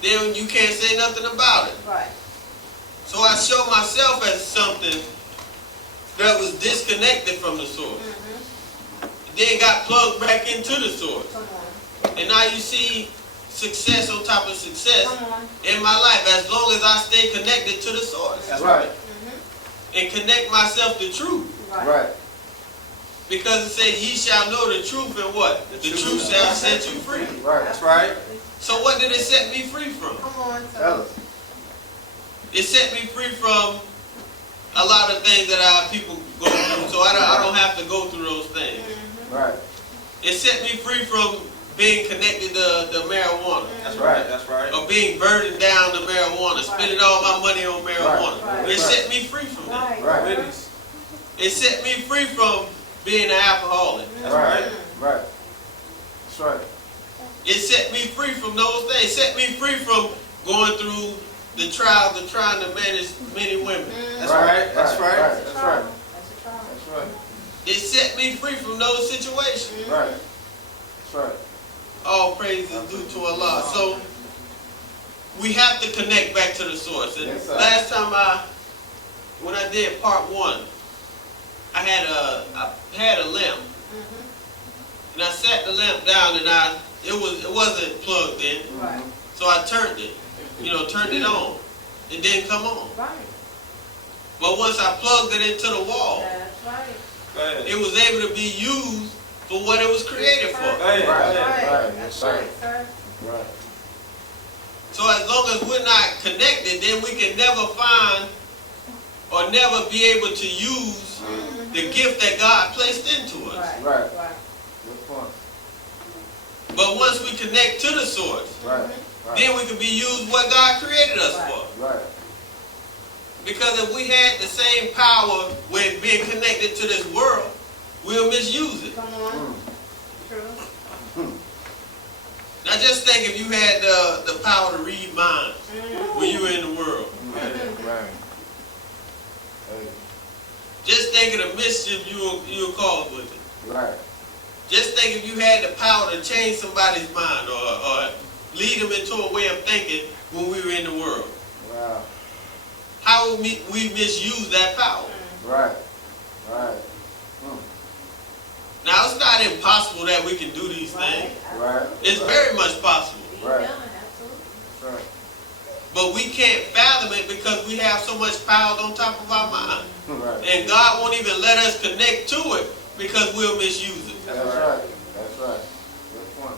then you can't say nothing about it. Right. So I show myself as something that was disconnected from the source. Then got plugged back into the source. Come on. And now you see success on top of success Come on. in my life as long as I stay connected to the source. That's right. And connect myself to truth. Right. Right. Because it said, ye shall know the truth, and what? The truth shall set you free. Right. That's right. So what did it set me free from? Come on. Tell us. It set me free from a lot of things that people go through, so I don't have to go through those things. Right. It set me free from being connected to marijuana. That's right. That's right. Or being burdened down to marijuana, spending all my money on marijuana. Right. It set me free from that. Right. Witness. It set me free from being an alcoholic. That's right. Right. That's right. It set me free from those things. It set me free from going through the trials of trying to manage many women. That's right. That's right. That's That's right. That's a trial. That's right. It set me free from those situations. Right. That's right. All praise is due to Allah. So we have to connect back to the source. And Yes, sir. last time when I did part 1, I had a lamp, and I sat the lamp down, and it wasn't plugged in, Right. so I turned it, turned it on. It didn't come on. Right. But once I plugged it into the wall, That's right. Go ahead. it was able to be used for what it was created for. Right. Right. Right. That's Right. right, sir. Right. So as long as we're not connected, then we can never find or never be able to use the gift that God placed into us. Right. Right. Right. Good point. But once we connect to the source, Right. Right. then we can be used what God created us Right. for. Right. Because if we had the same power with being connected to this world, we'll misuse it. Come on. True. Now just think if you had the power to read minds when you were in the world. Right. Hey. Just think of the mischief you'll cause with it. Right. Just think if you had the power to change somebody's mind or lead them into a way of thinking when we were in the world. Wow. How would we misuse that power? Right. Right. Now, it's not impossible that we can do these things. Right. It's very much possible. Right. Absolutely. That's right. But we can't fathom it because we have so much power on top of our mind. Right. And God won't even let us connect to it because we'll misuse it. That's right. That's right. Good point.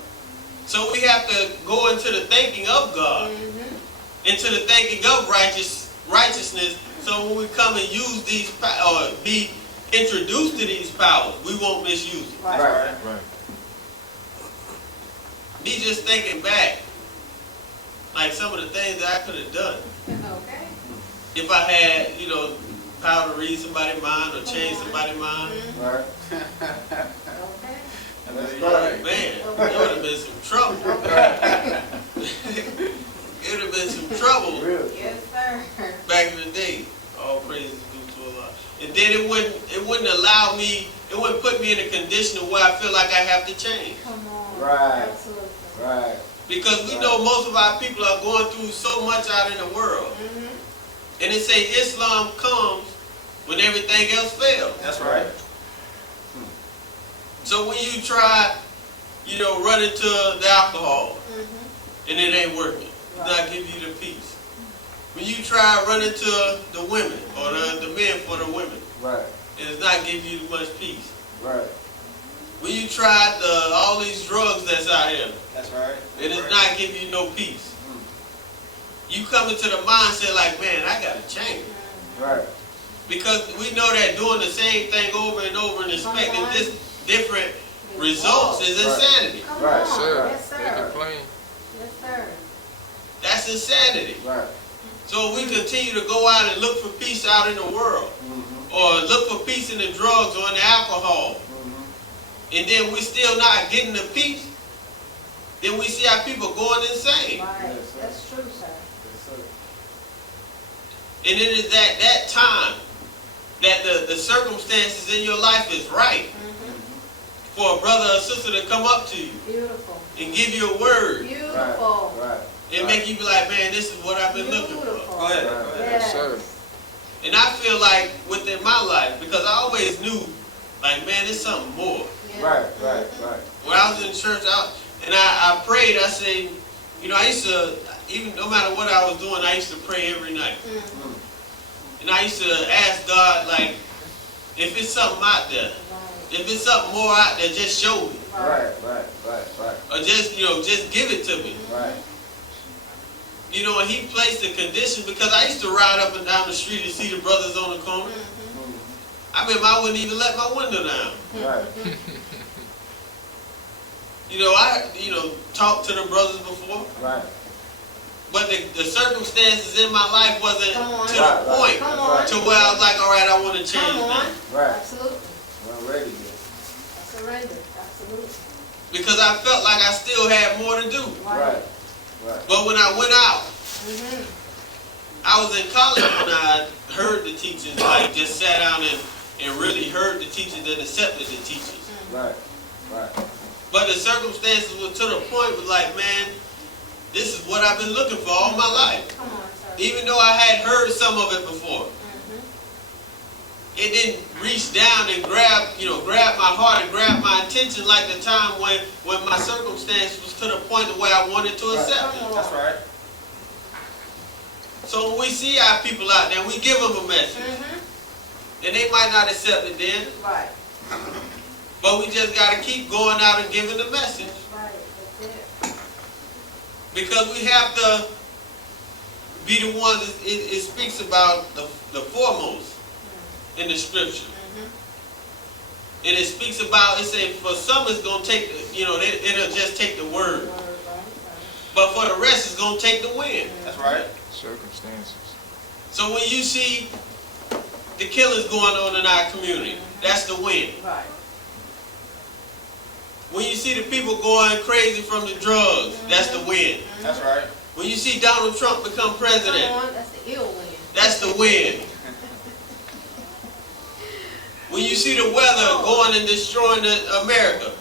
So we have to go into the thinking of God, into the thinking of righteousness, so when we come and use these or be introduced to these powers, we won't misuse it. Right. Right. Me just thinking back, like some of the things that I could have done Okay. if I had, power to read somebody's mind or change somebody's mind. Right. Okay. That's right. Man, it would have been some trouble. It would have been some trouble Really. Yes, sir. back in the day. All praises due to Allah. And then it wouldn't allow me, it wouldn't put me in a condition of where I feel like I have to change. Come on. Right. Absolutely. Right. Because we know most of our people are going through so much out in the world. And they say Islam comes when everything else fails. That's right. So when you try, running to the alcohol and it ain't working, it's not giving you the peace. When you try running to the women or the men for the women, Right. it's not giving you much peace. Right. When you try all these drugs that's out here, That's right. it is not giving you no peace. You come into the mindset like, man, I gotta change. Right. Because we know that doing the same thing over and over and expecting this different results is insanity. Come Right. on. Sir, Yes, make it sir. plain. Yes, sir. That's insanity. Right. So we continue to go out and look for peace out in the world, or look for peace in the drugs or in the alcohol, and then we're still not getting the peace, then we see our people going insane. Right, Yes, sir. that's true, sir. Yes, sir. And it is at that time that the circumstances in your life is right for a brother or sister to come up to you Beautiful. and give you a word Beautiful. Right. and make you be like, man, this is what I've been looking for. Beautiful. Go ahead. Right. Go ahead. Yes. Sir. And I feel like within my life, because I always knew, like, man, there's something more. Yeah. Right. Right. Right. When I was in church, I prayed, I said, you know, I used to, even no matter what I was doing, I used to pray every night. And I used to ask God, like, if it's something out there, if it's something more out there, just show me. Right. Right. Right. Right. Or just, you know, just give it to me. Right. You know, and he placed a condition, because I used to ride up and down the street and see the brothers on the corner. I mean, I wouldn't even let my window down. Right. You know, I talked to the brothers before, Right. but the circumstances in my life wasn't Come on. to Right, the right. point Come on. to where I was like, all right, I want to change Come on. that. Right. Absolutely. We're ready yet. Surrender. Absolutely. Because I felt like I still had more to do. Right. Right. But when I went out, Mm-hmm. I was in college when I heard the teachings, like just sat down and really heard the teachings and accepted the teachings. Right. Right. But the circumstances were to the point was like, man, this is what I've been looking for all my life. Come on, sir. Even though I had heard some of it before, it didn't reach down and grab my heart and grab my attention like the time when my circumstance was to the point where I wanted to accept it. That's right. So when we see our people out there, we give them a message. And they might not accept it then, Right. but we just got to keep going out and giving the message. Right. That's it. Because we have to be the ones that it speaks about the foremost in the scripture. And it speaks about, it says, for some it's going to take, it'll just take the word. But for the rest, it's going to take the wind. That's right. Circumstances. So when you see the killings going on in our community, that's the wind. Right. When you see the people going crazy from the drugs, that's the wind. That's right. When you see Donald Trump become president, Come on. That's the ill wind. that's the wind. When you see the weather going and destroying America,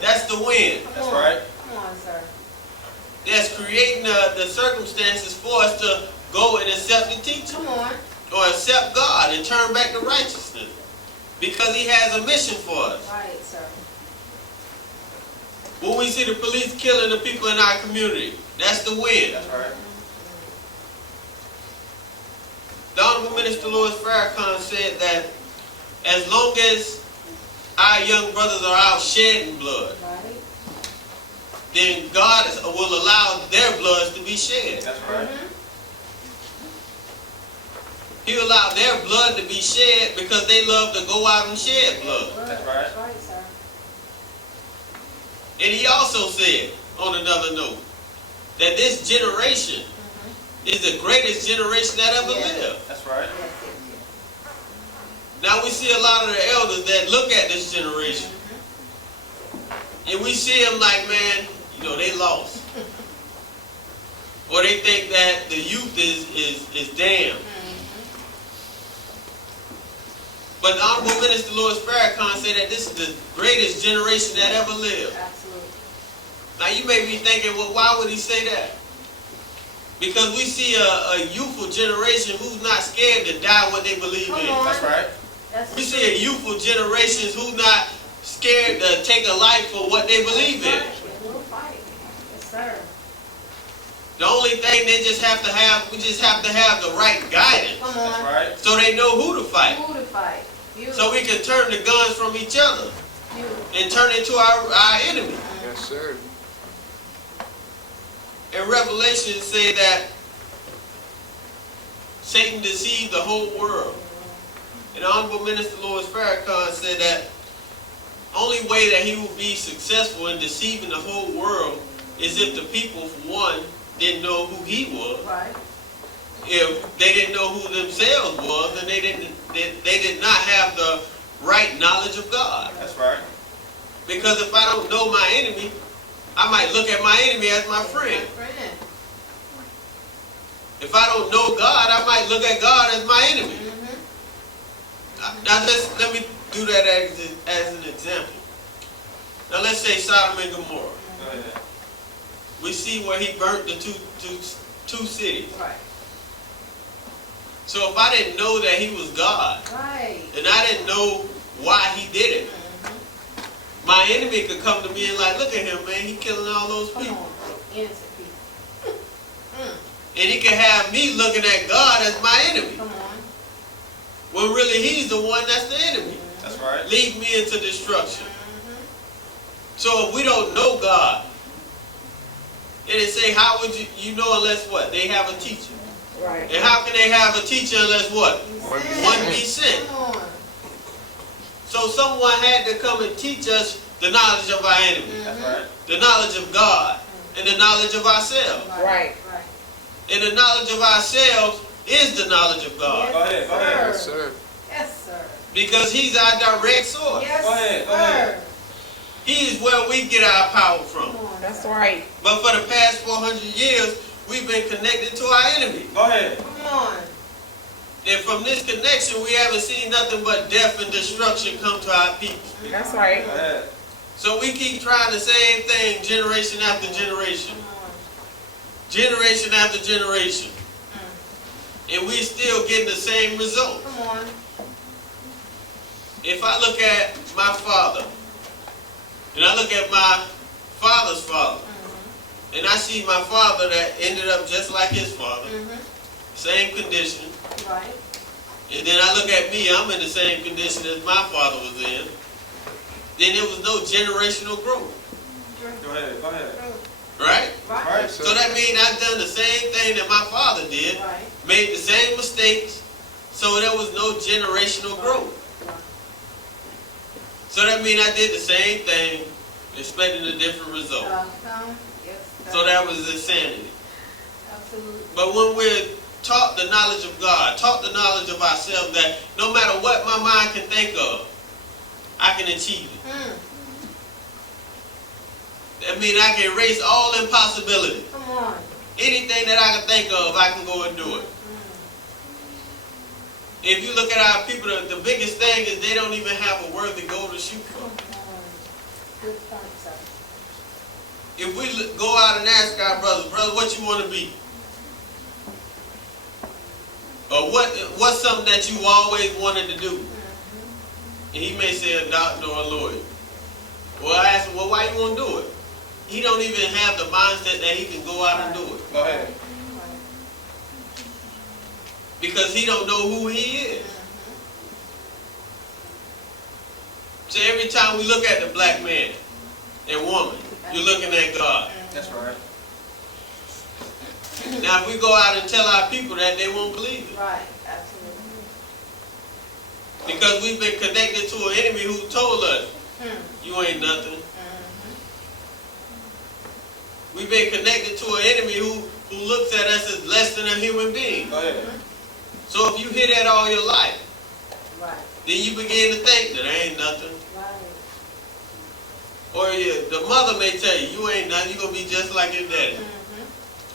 that's the wind. That's right. Come on, sir. That's creating the circumstances for us to go and accept the teaching Come on. or accept God and turn back to righteousness because He has a mission for us. Right, sir. When we see the police killing the people in our community, that's the wind. That's right. The Honorable Minister Louis Farrakhan said that as long as our young brothers are out shedding blood, Right. then God will allow their bloods to be shed. That's right. He will allow their blood to be shed because they love to go out and shed blood. That's right. That's right, sir. And he also said, on another note, that this generation is the greatest generation that ever Yes. lived. That's right. Yes, yes, yes. Now we see a lot of the elders that look at this generation, and we see them like, man, they lost. Or they think that the youth is damned. But the Honorable Minister Louis Farrakhan said that this is the greatest generation that ever lived. Absolutely. Now you may be thinking, well, why would he say that? Because we see a youthful generation who's not scared to die what they believe Come in. on. That's right. That's We see a youthful generation who's not scared to take a life for what they believe in. We'll fight. Yes, sir. The only thing we just have to have the right guidance Come That's on. right. so they know who to fight. Who to fight? You. So we can turn the guns from each other You. and turn it to our enemy. Yes, sir. In Revelation say that Satan deceived the whole world. And the Honorable Minister Louis Farrakhan said that only way that he will be successful in deceiving the whole world is if the people, for one, didn't know who he was. Right. If they didn't know who themselves was, then they did not have the right knowledge of God. That's right. Because if I don't know my enemy, I might look at my enemy as my friend. My friend. If I don't know God, I might look at God as my enemy. Mm-hmm. Now let me do that as an example. Now let's say Sodom and Gomorrah. Go ahead. We see where he burnt the two cities. Right. So if I didn't know that he was God, Right. and I didn't know why he did it, Mm-hmm. my enemy could come to me and like, look at him, man, he killing all those Come people. on. Innocent people. And he could have me looking at God as my enemy, Come on. when really he's the one that's the enemy. That's right. Lead me into destruction. Mm-hmm. So if we don't know God, and it say, how would you know unless what? They have a teacher. Right. And how can they have a teacher unless what? Mm-hmm. One be sent. Come on. So someone had to come and teach us the knowledge of our enemy, That's right. the knowledge of God, and the knowledge of ourselves. Right. Right. And the knowledge of ourselves is the knowledge of God. Go ahead, go ahead. Yes, Sir. Yes, sir. Because he's our direct source. Yes, Go ahead, go ahead. sir. He is where we get our power from. Come on. That's right. But for the past 400 years, we've been connected to our enemy. Go ahead. Come on. And from this connection, we haven't seen nothing but death and destruction come to our people. That's right. Go ahead. So we keep trying the same thing generation after generation. Come on. Generation after generation. And we still getting the same result. Come on. If I look at my father, and I look at my father's father, and I see my father that ended up just like his father, Mm-hmm. same condition, Right. and then I look at me, I'm in the same condition as my father was in, then there was no generational growth, Go ahead, go ahead. right? Right. Right, So sir. that means I've done the same thing that my father did, Right. made the same mistakes, so there was no generational growth. So that means I did the same thing, expecting a different result. Yes, sir. So that was insanity. Absolutely. But when we're taught the knowledge of God, taught the knowledge of ourselves, that no matter what my mind can think of, I can achieve it. That means I can erase all impossibility. Come on. Anything that I can think of, I can go and do it. If you look at our people, the biggest thing is they don't even have a worthy goal to shoot for. Come on. Good point, sir. If we go out and ask our brothers, brother, what you want to be? Or what's something that you always wanted to do? And he may say a doctor or a lawyer. Well, I ask him, well, why you want to do it? He don't even have the mindset that he can go out and do it. Go ahead. Because he don't know who he is. So every time we look at the black man and woman, you're looking at God. That's right. Now if we go out and tell our people that, they won't believe it. Right. Absolutely. Because we've been connected to an enemy who told us, you ain't nothing. We've been connected to an enemy who looks at us as less than a human being. Go ahead. So if you hear that all your life, Right. then you begin to think that I ain't nothing. Right. Or the mother may tell you, you ain't nothing, you're going to be just like his daddy.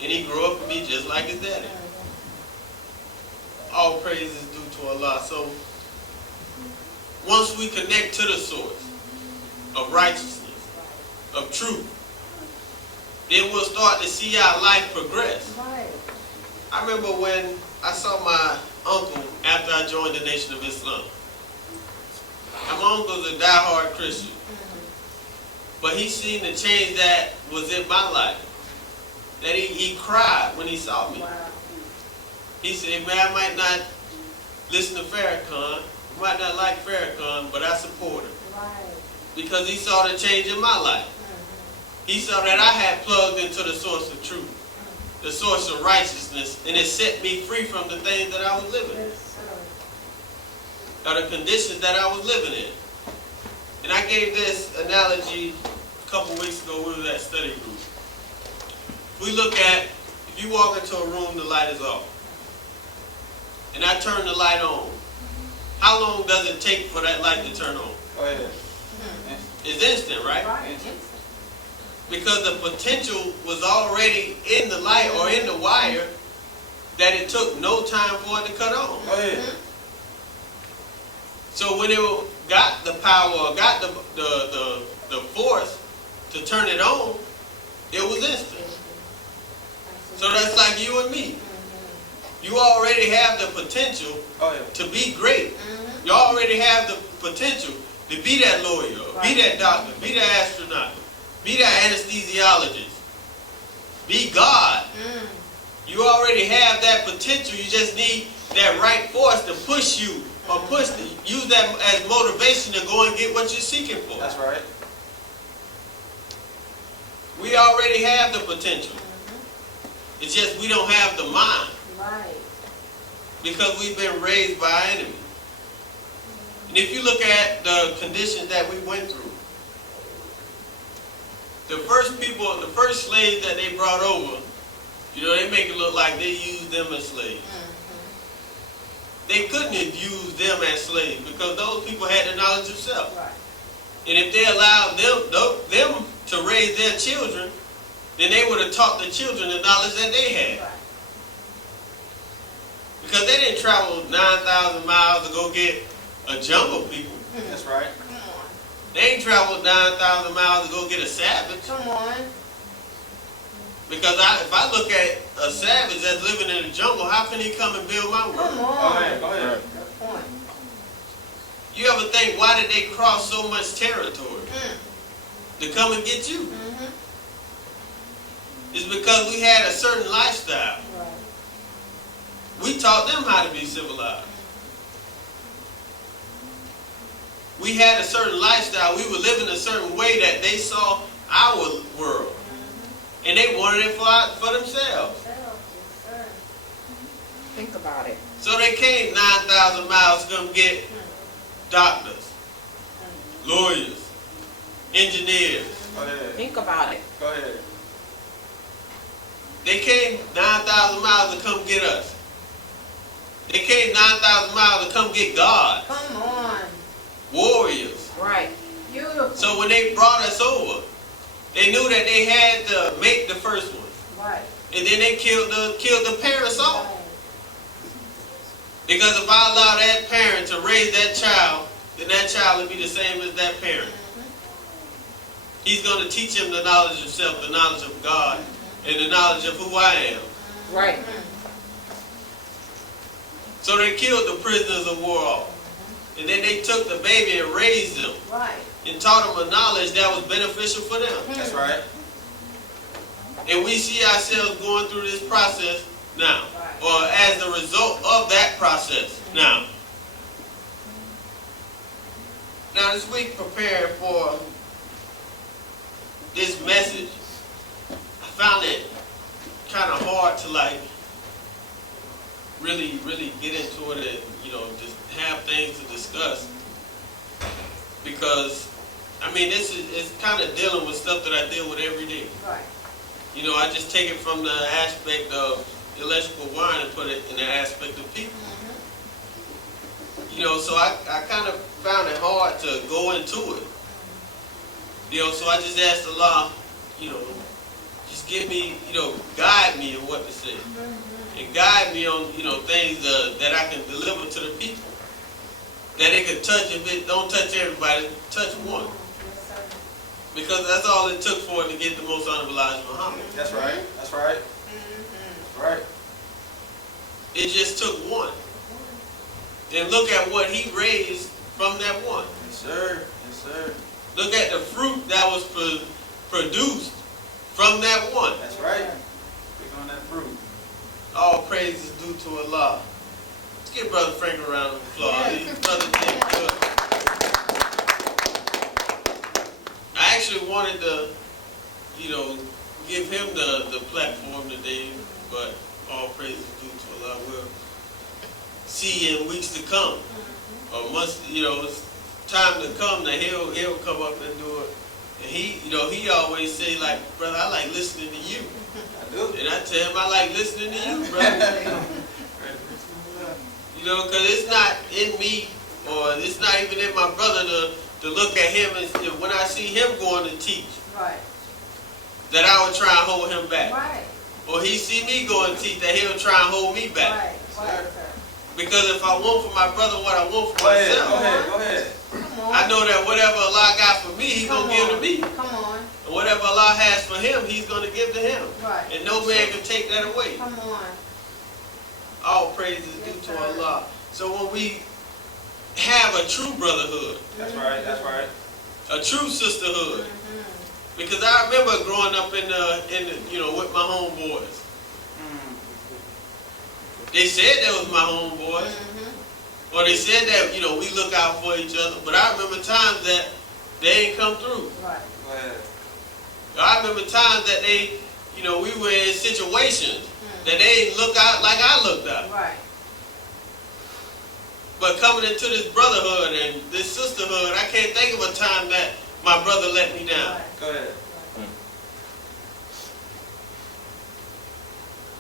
And he grew up to be just like his daddy. All praise is due to Allah. So once we connect to the source of righteousness, of truth, then we'll start to see our life progress. Right. I remember when I saw my uncle after I joined the Nation of Islam. And my uncle's a diehard Christian. But he seen the change that was in my life. That he cried when he saw me. Wow. He said, man, I might not listen to Farrakhan, I might not like Farrakhan, but I support him. Right. Because he saw the change in my life. He saw that I had plugged into the source of truth, the source of righteousness, and it set me free from the things that I was living in, Yes, sir. or the conditions that I was living in. And I gave this analogy a couple weeks ago. We were at study group. We look at, if you walk into a room, the light is off. And I turn the light on. How long does it take for that light to turn on? Go ahead. It's instant, right? Right. Because the potential was already in the light or in the wire that it took no time for it to cut on. Go ahead. So when it got the power or got the force to turn it on, it was instant. So that's like you and me. You already have the potential Oh, yeah. to be great. You already have the potential to be that lawyer, be that doctor, be that astronaut, be that anesthesiologist, be God. You already have that potential. You just need that right force to push you or use that as motivation to go and get what you're seeking for. That's right. We already have the potential. It's just we don't have the mind Right. because we've been raised by our enemy. And if you look at the conditions that we went through, the first slaves that they brought over, they make it look like they used them as slaves. They couldn't have used them as slaves because those people had the knowledge of self. Right. And if they allowed them to raise their children, then they would have taught the children the knowledge that they had. Right. Because they didn't travel 9,000 miles to go get a jungle people. That's right. Come on. They ain't traveled 9,000 miles to go get a savage. Come on. Because if I look at a savage that's living in the jungle, how can he come and build my Come world? Go on. ahead. Go ahead. Good point. You ever think, why did they cross so much territory? To come and get you? It's because we had a certain lifestyle. Right. We taught them how to be civilized. We had a certain lifestyle. We were living a certain way that they saw our world. And they wanted it for themselves. Yes, sir. Think about it. So they came 9,000 miles to come get doctors, lawyers, engineers. Go ahead. Think about it. Go ahead. They came 9,000 miles to come get us. They came 9,000 miles to come get God, Come on. warriors. Right. Beautiful. So when they brought us over, they knew that they had to make the first one. Right. And then they killed the parents off. Right. Because if I allow that parent to raise that child, then that child will be the same as that parent. He's going to teach him the knowledge of self, the knowledge of God, and the knowledge of who I am. Right. So they killed the prisoners of war off. And then they took the baby and raised them Right. and taught them a knowledge that was beneficial for them. That's right. And we see ourselves going through this process now, Right. or as the result of that process now. Now this week preparing for this message, I found it kind of hard to really get into it and, just have things to discuss. Because, it's kind of dealing with stuff that I deal with every day. Right. I just take it from the aspect of electrical wiring and put it in the aspect of people. So I kind of found it hard to go into it. So I just asked Allah, just give me, guide me in what to say. And guide me on, things that I can deliver to the people. That it can touch. If it don't touch everybody, touch one. Yes, sir. Because that's all it took for it to get the most honorable Elijah Muhammad. That's right. That's right. That's right. It just took one. And look at what he raised from that one. Yes, sir. Yes, sir. Look at the fruit that was produced from that one. That's right. Pick on that fruit. All praise is due to Allah. Let's give Brother Frank a round of applause. His brother did good. I actually wanted to, give him the platform today, but all praise is due to Allah. We'll see in weeks to come. Or months, it's time to come that he'll come up and do it. And he always say, like, brother, I like listening to you. I do. And I tell him I like listening to you, brother. Because it's not in me, or it's not even in my brother to look at him and when I see him going to teach. Right. that I would try and hold him back. Right. Or he see me go and teach that he'll try and hold me back. Right. Right, sir. Because if I want for my brother what I want for Go ahead, myself, go ahead, go ahead. Come on. I know that whatever Allah got for me, He's Come going to give to on. me. Come on. And whatever Allah has for him, He's going to give to him. Right. And no man can take that away. Come on. All praise is due Yes, to sir. Allah. So when we have a true brotherhood, That's right, that's right. a true sisterhood, Mm-hmm. because I remember growing up in the with my homeboys. They said they was my homeboys, Mm-hmm. or they said that we look out for each other. But I remember times that they ain't come through. Right. Go ahead. I remember times that they, we were in situations that they didn't look out like I looked out. Right. But coming into this brotherhood and this sisterhood, I can't think of a time that my brother let me down. Right. Go ahead.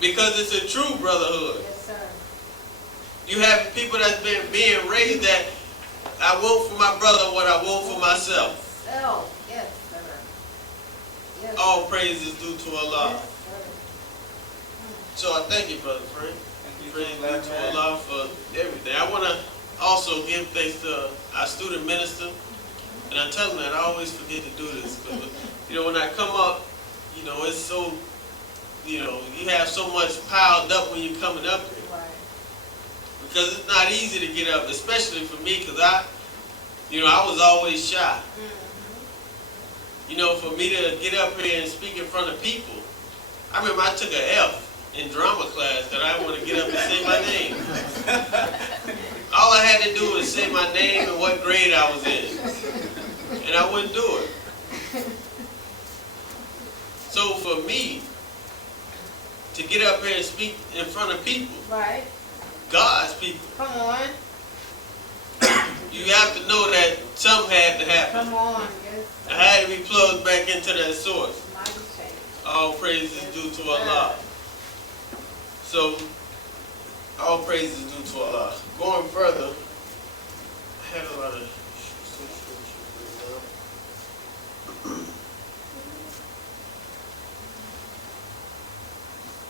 Because it's a true brotherhood. Yes, sir. You have people that's been being raised that I want for my brother what I want for myself. Self. Yes, sir. Yes. All praise is due to Allah. Yes, sir. So I thank you, Brother Frank. Thank you, Praise black be to man. Allah for everything. I want to also give thanks to our student minister. And I tell him that I always forget to do this. But, when I come up, it's so, you have so much piled up when you're coming up here. Right. Because it's not easy to get up, especially for me, because I was always shy. Mm-hmm. For me to get up here and speak in front of people, I remember I took an F in drama class because I didn't want to get up and say my name. All I had to do was say my name and what grade I was in, and I wouldn't do it. So for me, to get up here and speak in front of people, Right. God's people, Come on. you have to know that something had to happen. Come on. Yes. I had to be plugged back into that source. Mighty change. All praise is due to Allah. So, all praise is due to Allah. Going further, I had a lot of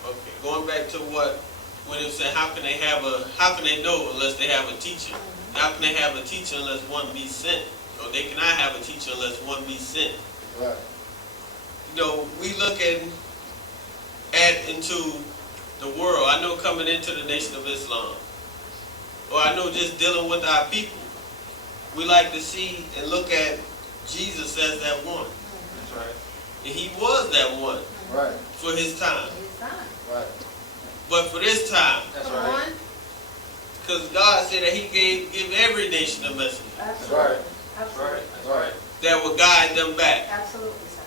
okay, going back to when it said how can they know unless they have a teacher? How can they have a teacher unless one be sent? Or they cannot have a teacher unless one be sent. Right. We look into the world. I know coming into the Nation of Islam, or I know just dealing with our people, we like to see and look at Jesus as that one. That's right. And he was that one Right. for his time. It's time. Right. But for this time, That's Come right. on. because God said that he give every nation a message Absolutely. Right. That's Absolutely. right. That's right. that will guide them back. Absolutely, sir.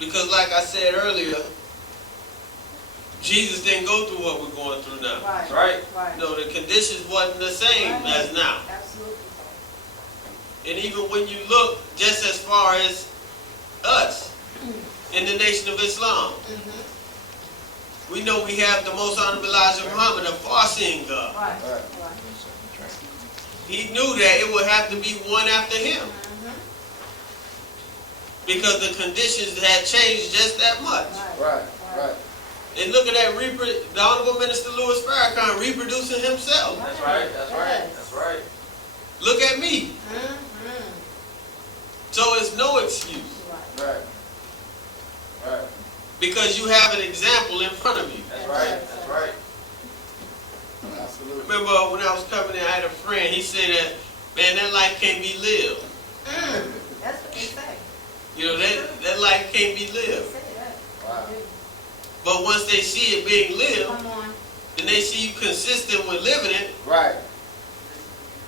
Because like I said earlier, Jesus didn't go through what we're going through now. Right. That's right. Right. No, the conditions wasn't the same as now. Absolutely, sir. And even when you look just as far as us in the Nation of Islam, Mm-hmm. we know we have the most honorable Elijah Muhammad, a far-seeing God. Right. Right. Right. He knew that it would have to be one after him Mm-hmm. because the conditions had changed just that much. Right. Right. And look at that, the Honorable Minister Louis Farrakhan reproducing himself. That's right. That's right. That's right. Look at me. Mm-hmm. So it's no excuse Right. Right. Right. because you have an example in front of you. That's right. That's right. Absolutely. Remember when I was coming in, I had a friend, he said that, man, that life can't be lived. That's what they say. That life can't be They lived. say that. Wow. They do. But once they see it being lived, Come on. and they see you consistent with living it, Right.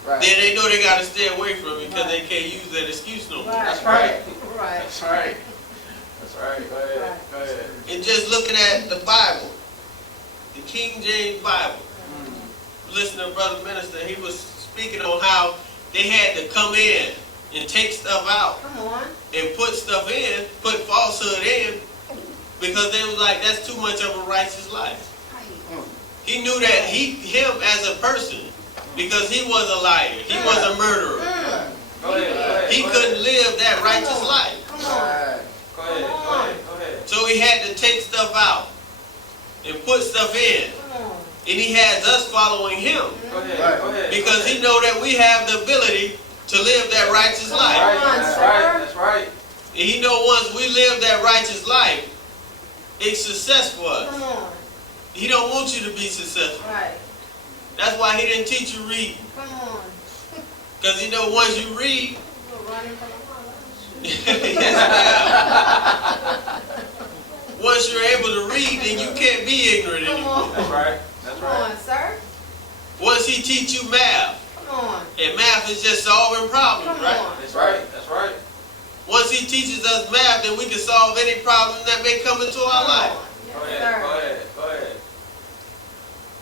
Right. then they know they got to stay away from it because they can't use that excuse no more. Right. That's right. Right. That's right. That's right. Go ahead. Go ahead. And just looking at the Bible, the King James Bible, listen to Brother Minister, he was speaking on how they had to come in and take stuff out Come on. and put stuff in, put falsehood in, because they was like, that's too much of a righteous life. Right. He knew that him as a person, because he was a liar, he was a murderer. Mm. Go ahead. Go ahead. He Go couldn't ahead. live that righteous life. Come on. Right. Go ahead. So he had to take stuff out and put stuff in. Come on. And he has us following him. Go ahead. Go ahead. Because he know that we have the ability to live that righteous Come life. Right, on, that's sir. right. That's right. And he know once we live that righteous life, it's success for us. Come on. He don't want you to be successful. Right. That's why he didn't teach you reading. Come on. Because he know once you read, You're running from the mama. yes, ma'am. Once you're able to read, then you can't be ignorant Come anymore. on. That's right. That's Come right. on, sir. Once he teach you math, Come on. and math is just solving problems, Come right? on. That's right. That's right. Once he teaches us math, then we can solve any problem that may come into our Come life. on. Go Yes, ahead. sir. Go ahead. Go ahead.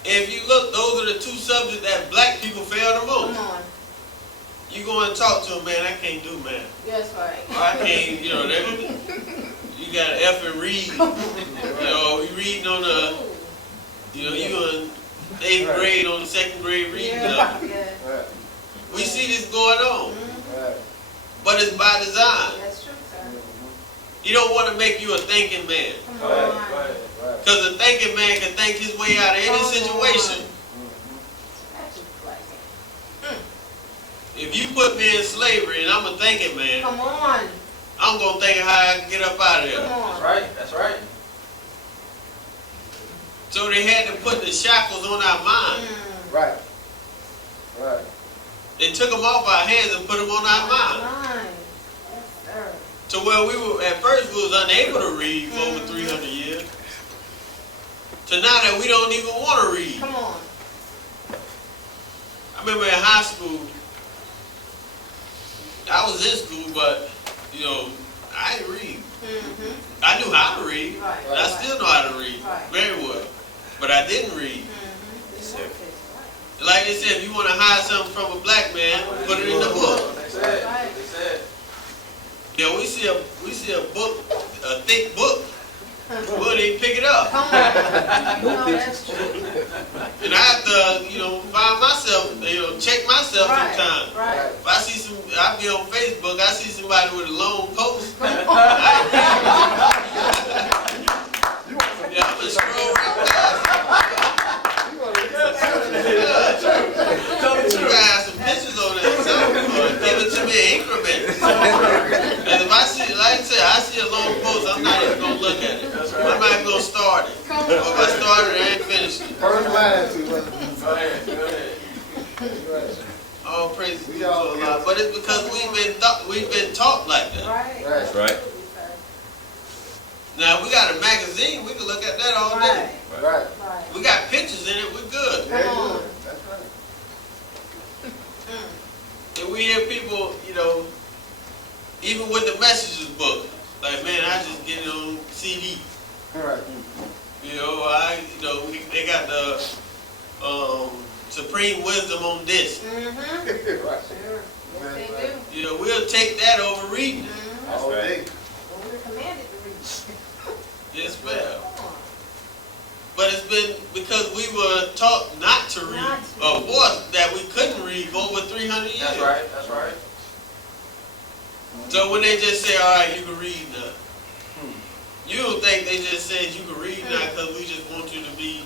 If you look, those are the two subjects that black people fail the most. Come on. You go and talk to them, man, I can't do math. Yes, right. Or I can't, you know, you got to F and read. You know, you reading on the, you know, you in 8th grade on the 2nd grade reading. Yeah. Yeah. Right. We see this going on, Mhm. Right. but it's by design. That's true, sir. He don't want to make you a thinking man. Come Go ahead. Go on. ahead. Right. Because a thinking man can think his way out of any Come situation. That's just like If you put me in slavery and I'm a thinking man, Come on. I'm going to think of how I can get up out of Come there. on. That's right. That's right. So they had to put the shackles on our mind. Right. Right. They took them off our hands and put them on our mind. Mind. Yes, sir. To where we were, at first we was unable to read for over 300 years. To now that we don't even want to read. Come on. I remember in high school, I was in school, but, you know, I didn't read. Mm-hmm. I knew how to read. Right. And I still know how to read Right. very well. But I didn't read. Mm-hmm. Like they said, if you want to hide something from a black man, put it in the book. They said. They said. You know, we see a book, a thick book, we wouldn't even pick it up. Come on. No, that's true. And I have to, you know, find myself, you know, check myself Right. sometimes. Right. If I see I be on Facebook, I see somebody with a long post. Yeah, I'm gonna scroll right past. You gotta have some pictures on there, so give it to me in increments. And if I see, like I said, I see a long post, I'm not even gonna look at it. I'm not even gonna start it. Or if I started it, I ain't finished it. First line to Go ahead. Go ahead. Right. All praise be We to all Allah. But it's because we've been taught like that. Right. Right. Right. Now if we got a magazine, we can look at that all day. Right. Right. Right. We got pictures in it, we're good. Very Come on. good. That's right. And we hear people, you know, even with the messages book, like, man, I just get it on CD. Right. You know, they got the Supreme Wisdom on disc. Mm-hmm. Right. Sure. Yes, they do. You know, we'll take that over reading it. Mm-hmm. All day. Well, we're commanded to read. Yes, ma'am. Come on. But it's been because we were taught not to read, Not to or read. forced that we couldn't read for over 300 years. That's right. That's right. So when they just say, all right, you can read now, you don't think they just said you can read now because we just want you to be,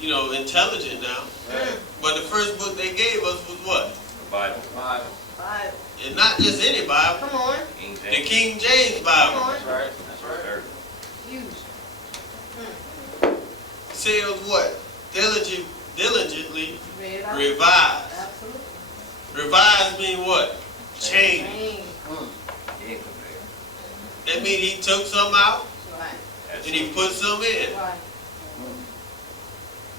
you know, intelligent now. Right. But the first book they gave us was what? The Bible. Bible. Bible. And not just any Bible, Come on. King the James. King James Come Bible. on. That's right. That's right. Third. Huge. Says what? Diligently Read out. revise. Absolutely. Revise mean what? Change. Change. He ain't compared. That means he took some out Right. That's and he put some in. Right.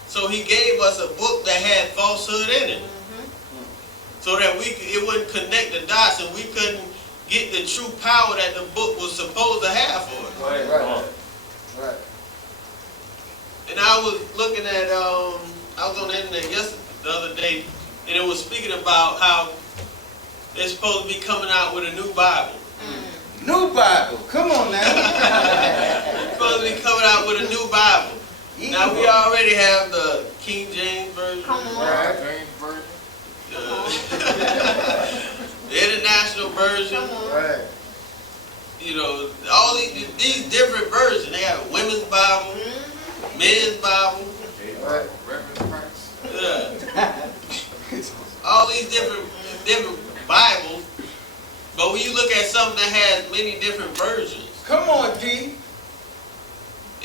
So he gave us a book that had falsehood in it, Mm-hmm. so that it wouldn't connect the dots and we couldn't get the true power that the book was supposed to have for us. Go ahead. Right. Right. And I was looking at, I was on the internet the other day, and it was speaking about how they're supposed to be coming out with a new Bible. New Bible. Come on now. They're supposed to be coming out with a new Bible. Now we already have the King James version, Come on. Right. the, the international version, Come on. Right. you know, all these different versions. They have a women's Bible, men's Bible, Right. Reverend Prince. yeah. All these different Bibles. But when you look at something that has many different versions, Come on, D.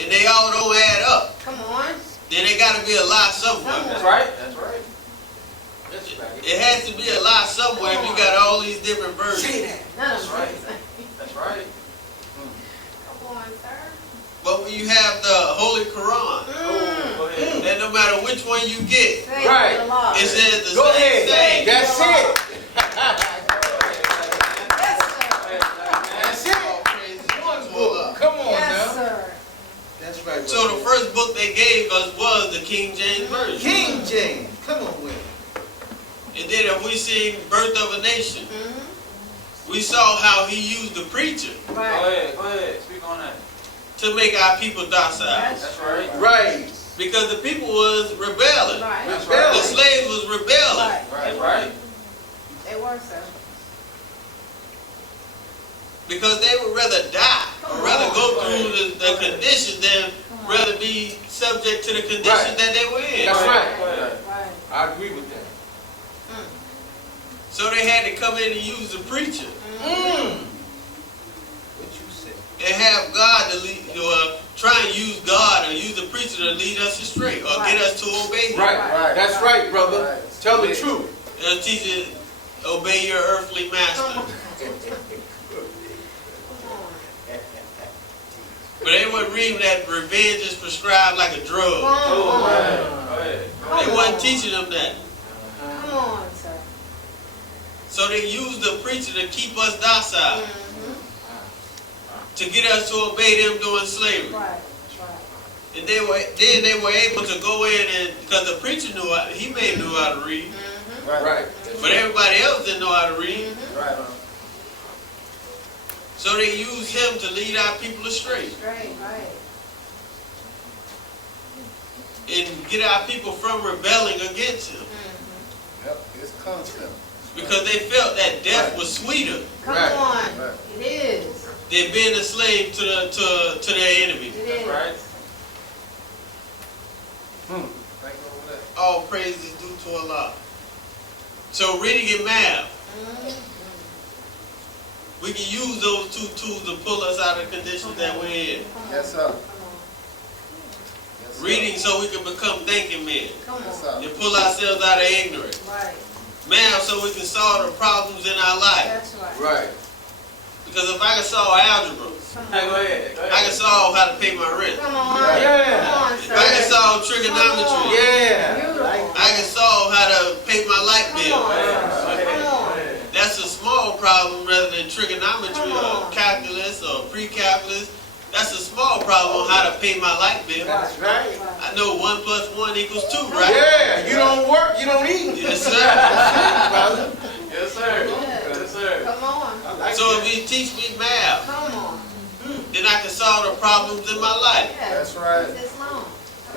and they all don't add up, Come on. then there got to be a lie somewhere. That's right. That's right. That's right. It has to be a lie somewhere if you got all these different versions. None of That's them. right. That's right. Come on, sir. But when you have the Holy Quran, Go ahead. then no matter which one you get, Say Right. the law. it says the Go same ahead. thing. That's it. Yes, sir. That's it. All praises to One book. Allah. Come on Yes, now. sir. That's right. So the first book they gave us was the King James Version. King James. Come on with it. And then if we sing Birth of a Nation, Mm-hmm. we saw how he used the preacher Go Right. ahead. Go ahead. Speak on that. to make our people docile. That's right. Right. Because the people was rebelling. Right. That's The right. slaves was rebelling. Right. That's right. They were, sir. Because they would rather die or rather go through the conditions than rather be subject to the conditions Right. that they were in. That's right. Go ahead. Right. I agree with that. So they had to come in and use the preacher What you say? and have God to lead, try and use God or use the preacher to lead us astray or get us to obey him. Right. Right. That's right, brother. Right. Tell the truth. And teach you obey your earthly master. But they weren't reading that revenge is prescribed like a drug. Go ahead. Go ahead. They wasn't teaching them that. Come on, sir. So they used the preacher to keep us docile, to get us to obey them during slavery. Right. That's right. And then they were able to go in and, because the preacher knew how to read, Right. but everybody else didn't know how to read. Right. So they used him to lead our people astray Straight. Right. and get our people from rebelling against him. Yep. It's constant. Because they felt that death was sweeter Come Right. on. Right. It is. than being a slave to their enemy. It That's is. right. Think over that. All praise is due to Allah. So reading and math, we can use those two tools to pull us out of the conditions that we're in. Yes, sir. Come on. Yes, sir. Reading so we can become thinking men Come Yes, on. sir. and pull ourselves out of ignorance. Right. Math so we can solve the problems in our life. That's right. Right. Because if I can solve algebra, Come Hey, on. go ahead. Go ahead. I can solve how to pay my rent. Come on. Yeah. Come on, If I can sir. solve trigonometry, Yeah. Beautiful. I can solve how to pay my light Come bill. on, sir. Come on. That's a small problem rather than trigonometry Come or on. calculus or pre-calculus. That's a small problem on how to pay my light bill. That's right. I know 1 + 1 = 2, right? Yeah. You don't work, you don't eat. Yes, sir. Brother. Yes, sir. Yes, sir. Come on. I like So that. if you teach me math, Come on. then I can solve the problems in my life. Yeah. That's right. It's long.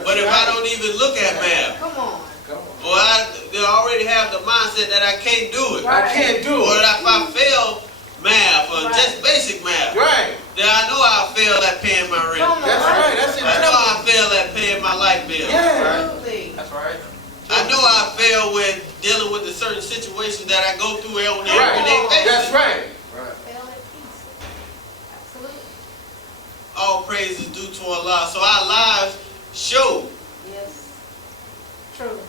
But if I don't even look at math, Come on. Come on. or they already have the mindset that I can't do it, I can't do or it. that if I fail math or Right. just basic math, Right. then I know I fail at paying my rent. Come on. That's right. That's I know I fail at paying my light bill. Yeah. Absolutely. That's right. I know I fail with dealing with the certain situations that I go through on an Right. everyday basis. That's right. Right. Fail at peace. Absolutely. All praise is due to Allah. So our lives show Yes. True.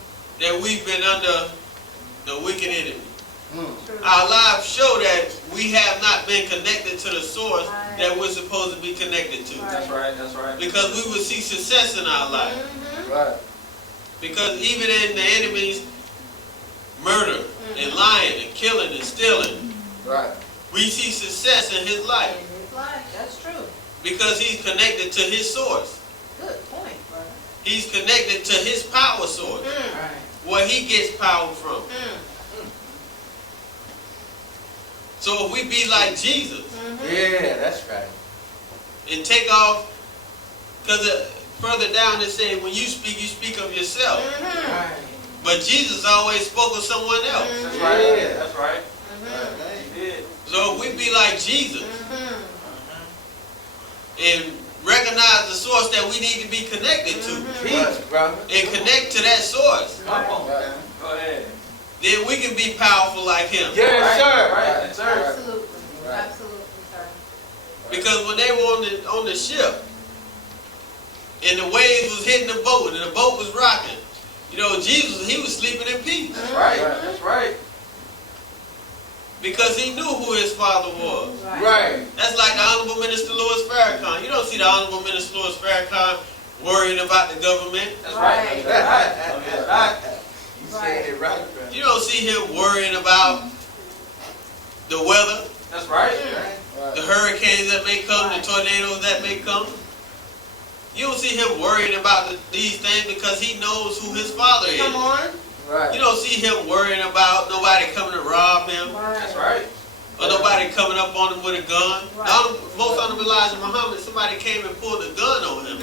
that we've been under the wicked enemy. True. Our lives show that we have not been connected to the source that we're supposed to be connected to. That's right. That's right. Because we will see success in our life. Right. Because even in the enemy's murder and lying and killing and stealing, Right. we see success in his life. In his life. That's true. Because he's connected to his source. Good point, brother. He's connected to his power source, Right. where he gets power from. So if we be like Jesus Yeah, that's right. and take off, because further down it says, when you speak of yourself. Right. But Jesus always spoke of someone else. That's right. Yeah. That's right. Right. He did. So if we be like Jesus and recognize the source that we need to be connected to, Peace, brother. and connect to that source, Come on, man. Go ahead. then we can be powerful like him. Yes, sir. Right, yes, sir. Absolutely, Right. absolutely, sir. Because when they were on the ship, and the waves was hitting the boat, and the boat was rocking, you know, Jesus, he was sleeping in peace. That's right, that's right. Because he knew who his father was. Right. That's like the Honorable Minister Louis Farrakhan. You don't see the Honorable Minister Louis Farrakhan worrying about the government. That's right. That's right. You said it right, brother. You don't see him worrying about the weather, That's right. the hurricanes that may come, the tornadoes that may come. You don't see him worrying about these things because he knows who his father is. Come on. Right. You don't see him worrying about nobody coming to rob him, That's right. or nobody coming up on him with a gun. Right. Most Honorable Elijah Muhammad, somebody came and pulled a gun on him.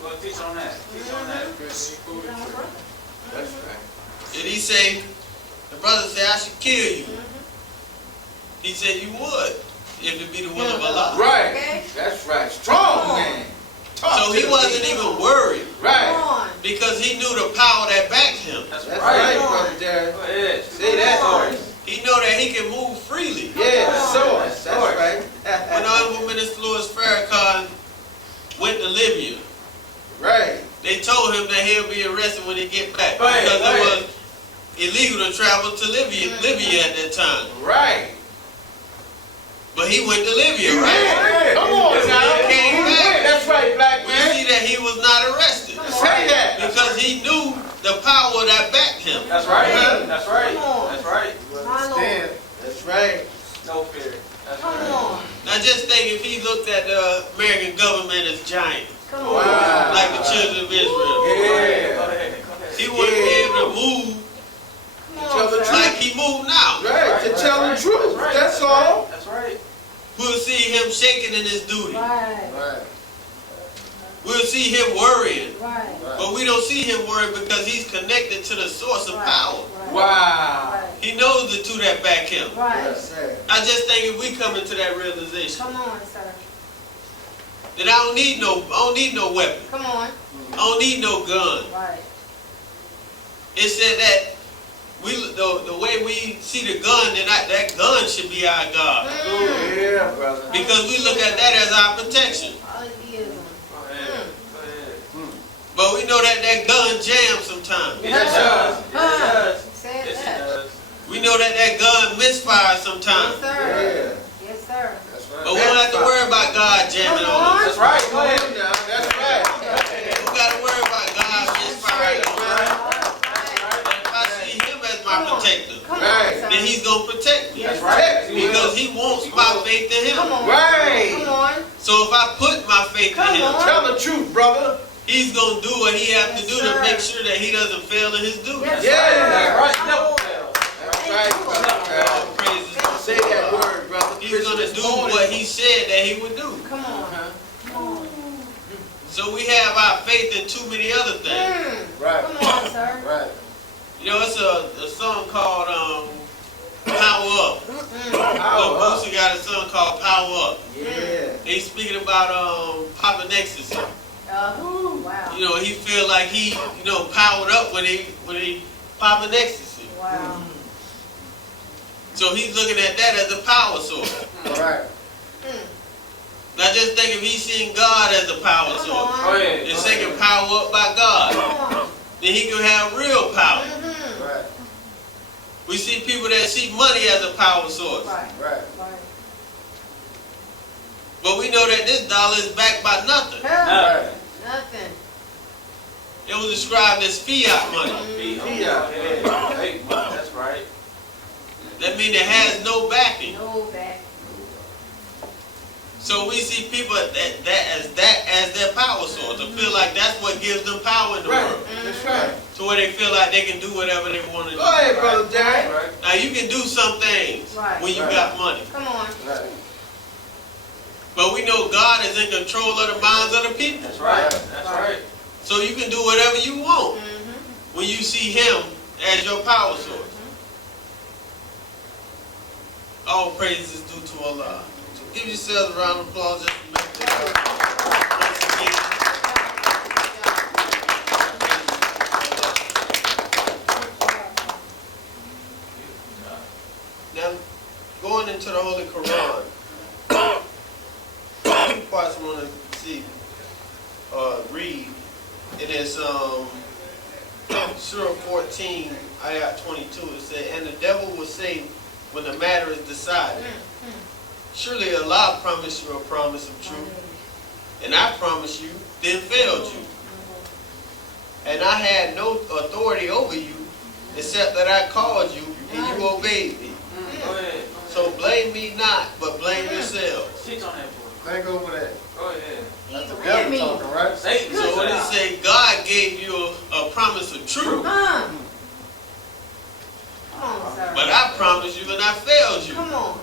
Go teach on that. Teach on that. That's right. And he said, the brother said, I should kill you. He said, you would, if it be the will of Allah. Right. Okay. That's right. Strong man. Talk So to he the wasn't people. even worried Come Right. on. because he knew the power that backed him. That's That's right. right, brother Jerry. Go ahead. Say that. He know that he can move freely. Yeah, Come on. source. That's right. When Honorable Minister Louis Farrakhan went to Libya, Right. they told him that he'll be arrested when he get back Right, because right. it was illegal to travel to Libya at that time. Right. But he went to Libya, You right? did. Come on Yes, he now. came You back. did. That's right, black We man. see that he was not arrested Say that. because he knew the power that backed him. That's right. Hey. That's right. Come on. That's right. My Lord. That's right. No fear. That's Come right. on. Now just think if he looked at the American government as giant, Come on. Wow. like the children of Israel, Go Yeah. ahead. Go ahead. he wouldn't be able to move Come Tell the on, sir. like he moved now. Right. To tell the truth. That's right. That's all. That's right. We'll see him shaking in his duty. Right. Right. We'll see him worrying. Right. But we don't see him worrying because he's connected to the source of power. Right. Wow. Right. He knows the two that back him. Right. Yes, sir. I just think if we come into that realization Come on, sir. that I don't need no weapon. Come on. I don't need no gun. Right. It said that the way we see the gun, then that gun should be our God. Yeah, brother. Because we look at that as our protection. All he is. Go ahead. Go ahead. But we know that gun jams sometimes. Yes, it does. Yes, it does. He said Yes, it that. does. We know that gun misfires Yes, sometimes. sir. Yeah. Yes, sir. That's right. But we don't have to worry about God jamming on us. That's right. Go ahead. Now, that's right. We got to worry about God misfiring on us. If I see him as my protector, Come on, Right. sir. then he's going to protect me. That's Yes, right. Because he wants my faith in Come him. on. Right. Come on. So if I put my faith in Come him, on. Tell the truth, brother. he's going to do what he has to Yes, do sir. to make sure that he doesn't fail in his duty. Yes, Yeah. sir. That's right. My Never Lord. fail. That's right, brother. All praises. Say that word, brother. He's going to do what he said that he would do. Come on. Come on. So we have our faith in too many other things. Right. Come on, sir. Right. You know, it's a song called Power Up. Power up. Boosie got a song called Power Up. Yeah. He's speaking about popping ecstasy. Wow. You know, he feel like he, powered up when he popping ecstasy. Wow. So he's looking at that as a power source. Right. Now just think if he's seeing God as a power Come source, on. Go ahead. and taking power up by God, Come on. then he can have real power. Mm-hmm. Right. We see people that see money as a power source. Right. Right. Right. But we know that this dollar is backed by nothing. Right. Nothing. It was described as fiat money. Go ahead. Hey, that's right. That means it has no backing. No back. So we see people as their power source, to feel like that's what gives them power in the Right. world. That's right. To where they feel like they can do whatever they want to Go do. ahead, brother Jerry. Right. Now you can do some things Right. when you Right. got money. Come on. Right. But we know God is in control of the minds of the people. That's right. That's right. So you can do whatever you want Mm-hmm. when you see Him as your power source. All praise is due to Allah. So give yourselves a round of applause just to make this. Now, going into the Holy Quran, two parts I want to see, read. It is Surah 14, Ayat 22. It says, and the devil will say when the matter is decided, surely Allah promised you a promise of truth, and I promised you, then failed you. And I had no authority over you, except that I called you, and you obeyed me. Go ahead. So blame me not, but blame yourselves. Teach on that boy. Think over that. Go ahead. That's the devil talking, right? Satan. So when it say God gave you a promise of truth, Come on, sir. but I promised you and I failed you. Come on.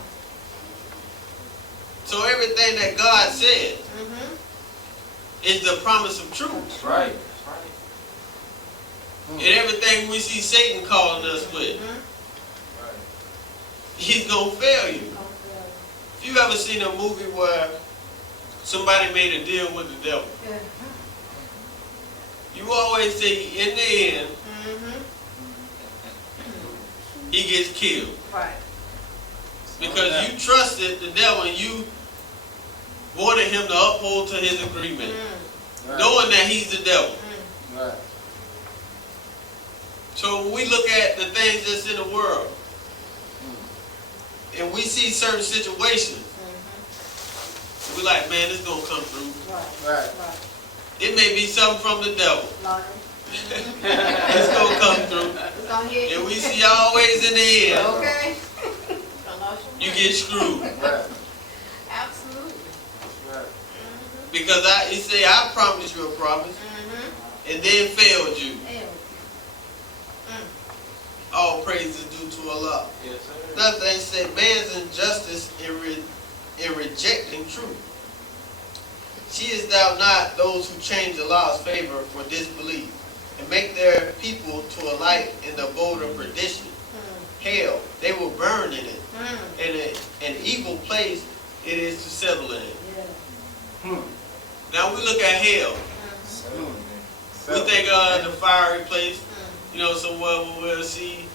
So everything that God said Mm-hmm. is the promise of truth. That's right. That's right. And everything we see Satan calling us with, he's going to fail you. If you ever seen a movie where somebody made a deal with the devil, you always say in the end, Mm-hmm. he gets killed. Right. Because you trusted the devil and you wanted him to uphold to his agreement, knowing that he's the devil. Right. So when we look at the things that's in the world, and we see certain situations, we like, man, this gonna come through. Right. It may be something from the devil. Lottery. It's gonna come through. It's gonna hit you. And we see always in the end, Okay. you get screwed. Right. Absolutely. Right. Because he say, I promised you a promise, and then failed you. All praise is due to Allah. Yes, sir. Another thing say, man's injustice in rejecting truth. Seest thou not those who change Allah's favor for disbelief, and make their people to a light in the abode of perdition? Hell, they will burn in it, and an evil place it is to settle in. Now we look at hell. We think the fiery place, somewhere where we'll see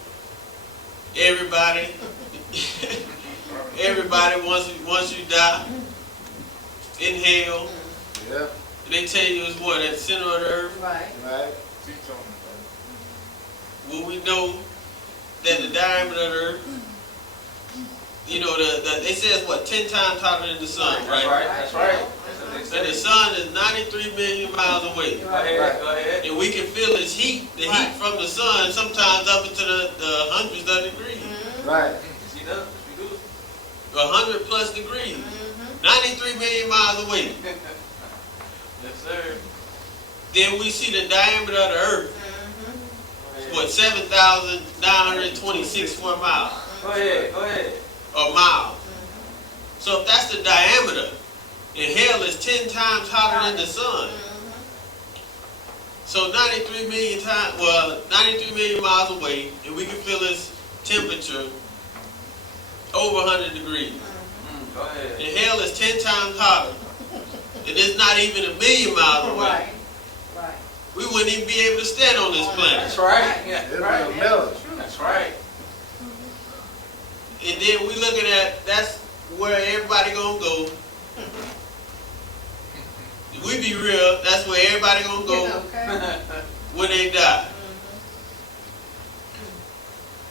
everybody, once you die in hell. Yeah. They tell you it's what, at the center of the earth. Right. Right. Well, we know that the diameter of the earth, they say it's what, 10 times hotter than the sun, That's right. That's right. And the sun is 93 million miles away. Go ahead. Go ahead. And we can feel its heat, the heat from the sun, sometimes up into the hundreds of degrees. Right. See that? We do. 100 plus degrees. 93 million miles away. Yes, sir. Then we see the diameter of the earth, what, 7,926 square miles, Go ahead. Go ahead. or miles. So if that's the diameter, and hell is 10 times hotter than the sun. So 93 million miles away, and we can feel its temperature over 100 degrees. Go ahead. And hell is 10 times hotter, and it's not even 1 million miles away. Right. We wouldn't even be able to stand on this planet. That's right. Yeah. It'll be a melon. That's right. And then we looking at, that's where everybody gonna go. We be real, that's where everybody gonna go when they die.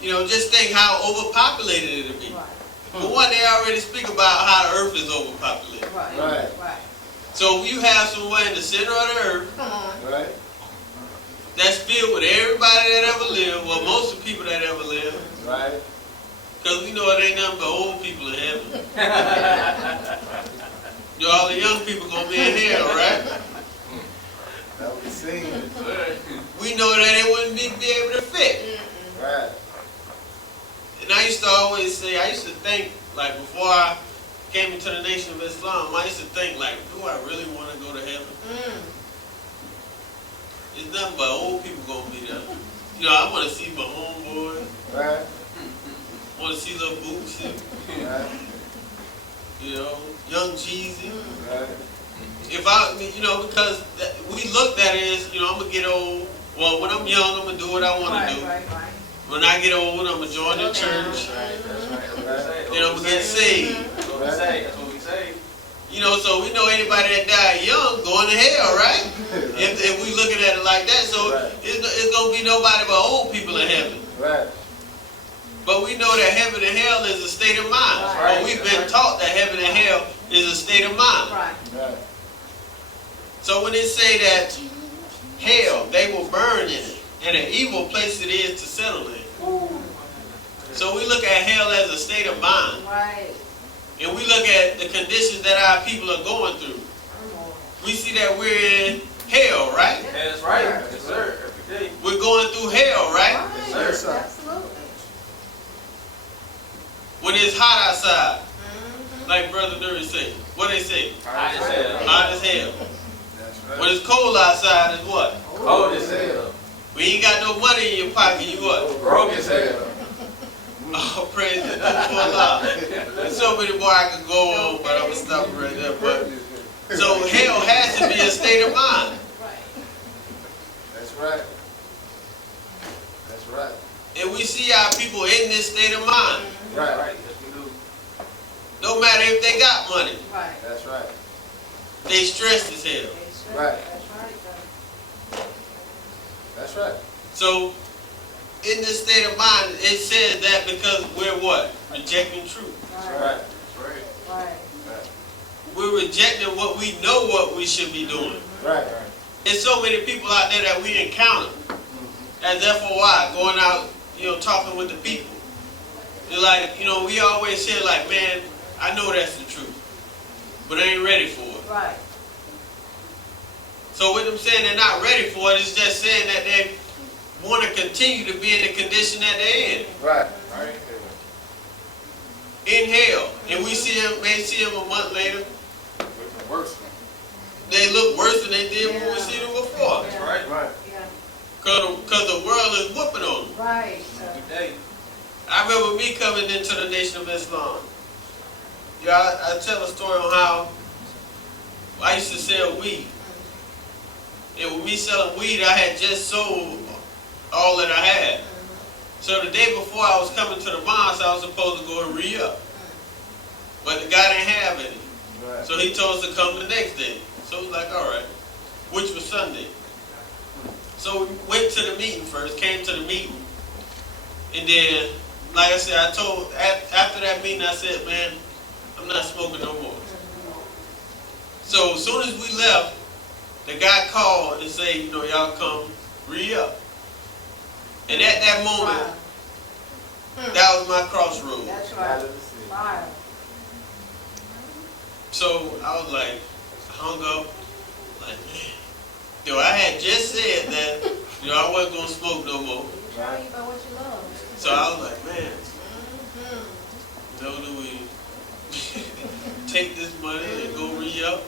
Just think how overpopulated it'll be. But one, they already speak about how the earth is overpopulated. Right. So you have somewhere in the center of the earth Come on. Right. that's filled with everybody that ever lived, well, most of the people that ever lived, Right. because we know it ain't nothing but old people in heaven. All the young people gonna be in hell, right? That we seen. We know that they wouldn't be able to fit. Right. And I used to always say, I used to think, like before I came into the Nation of Islam, I used to think, like, do I really want to go to heaven? It's nothing but old people gonna be there. I want to see my homeboy. Right. I want to see little Bootsy. Right. Young Jeezy. Right. If because we looked at it as, I'm gonna get old. Well, when I'm young, I'm gonna do what I want to do. Right. When I get old, I'm gonna join the church. Then I'm gonna get saved. That's what we say. That's what we say. So we know anybody that died young going to hell, right? If we looking at it like that, so it's gonna be nobody but old people in heaven. Right. But we know that heaven and hell is a state of mind. Right. Or we've been taught that heaven and hell is a state of mind. Right. Right. So when it say that hell, they will burn in it, and an evil place it is to settle in. So we look at hell as a state of mind. Right. And we look at the conditions that our people are going through. We see that we're in hell, right? That's right. Yes, sir. Every day. We're going through hell, right? Yes, sir. Absolutely. When it's hot outside, like Brother Nuri say. What they say? Hot as hell. Hot as hell. That's right. When it's cold outside, it's what? Cold as hell. When you ain't got no money in your pocket, you what? Broke as hell. Oh, praise the Lord for Allah. There's so many more I could go on, but I'm going to stop right there. But so hell has to be a state of mind. That's right. That's right. And we see our people in this state of mind. Right. Right. Yes, we do. No matter if they got money, Right. That's right. they stressed as hell. Right. That's right. That's right. So in this state of mind, it says that because we're what? Rejecting truth. Right. Right. We're rejecting what we know what we should be doing. Right. There's so many people out there that we encounter as FOI, going out, talking with the people. They're like, we always say like, man, I know that's the truth, but I ain't ready for it. Right. So with them saying they're not ready for it, it's just saying that they want to continue to be in the condition that they're in. Right. Right. In hell. And we may see them a month later, Looking worse. they look worse than they did when we see them before. That's right. Right. Yeah. Because the world is whooping on them. Right. Every day. I remember me coming into the Nation of Islam. I tell a story on how I used to sell weed. And with me selling weed, I had just sold all that I had. So the day before I was coming to the mosque, I was supposed to go and re-up. But the guy didn't have any. Right. So he told us to come the next day. So it was like, all right, which was Sunday. So we went to the meeting first, came to the meeting. And then, like I said, after that meeting, I said, man, I'm not smoking no more. So as soon as we left, the guy called and said, y'all come re-up. And at that moment, that was my crossroad. That's right. Right. So I was like, hung up, like, man. I had just said that, I wasn't going to smoke no more. Show you about what you love. So I was like, man, do we take this money and go re-up?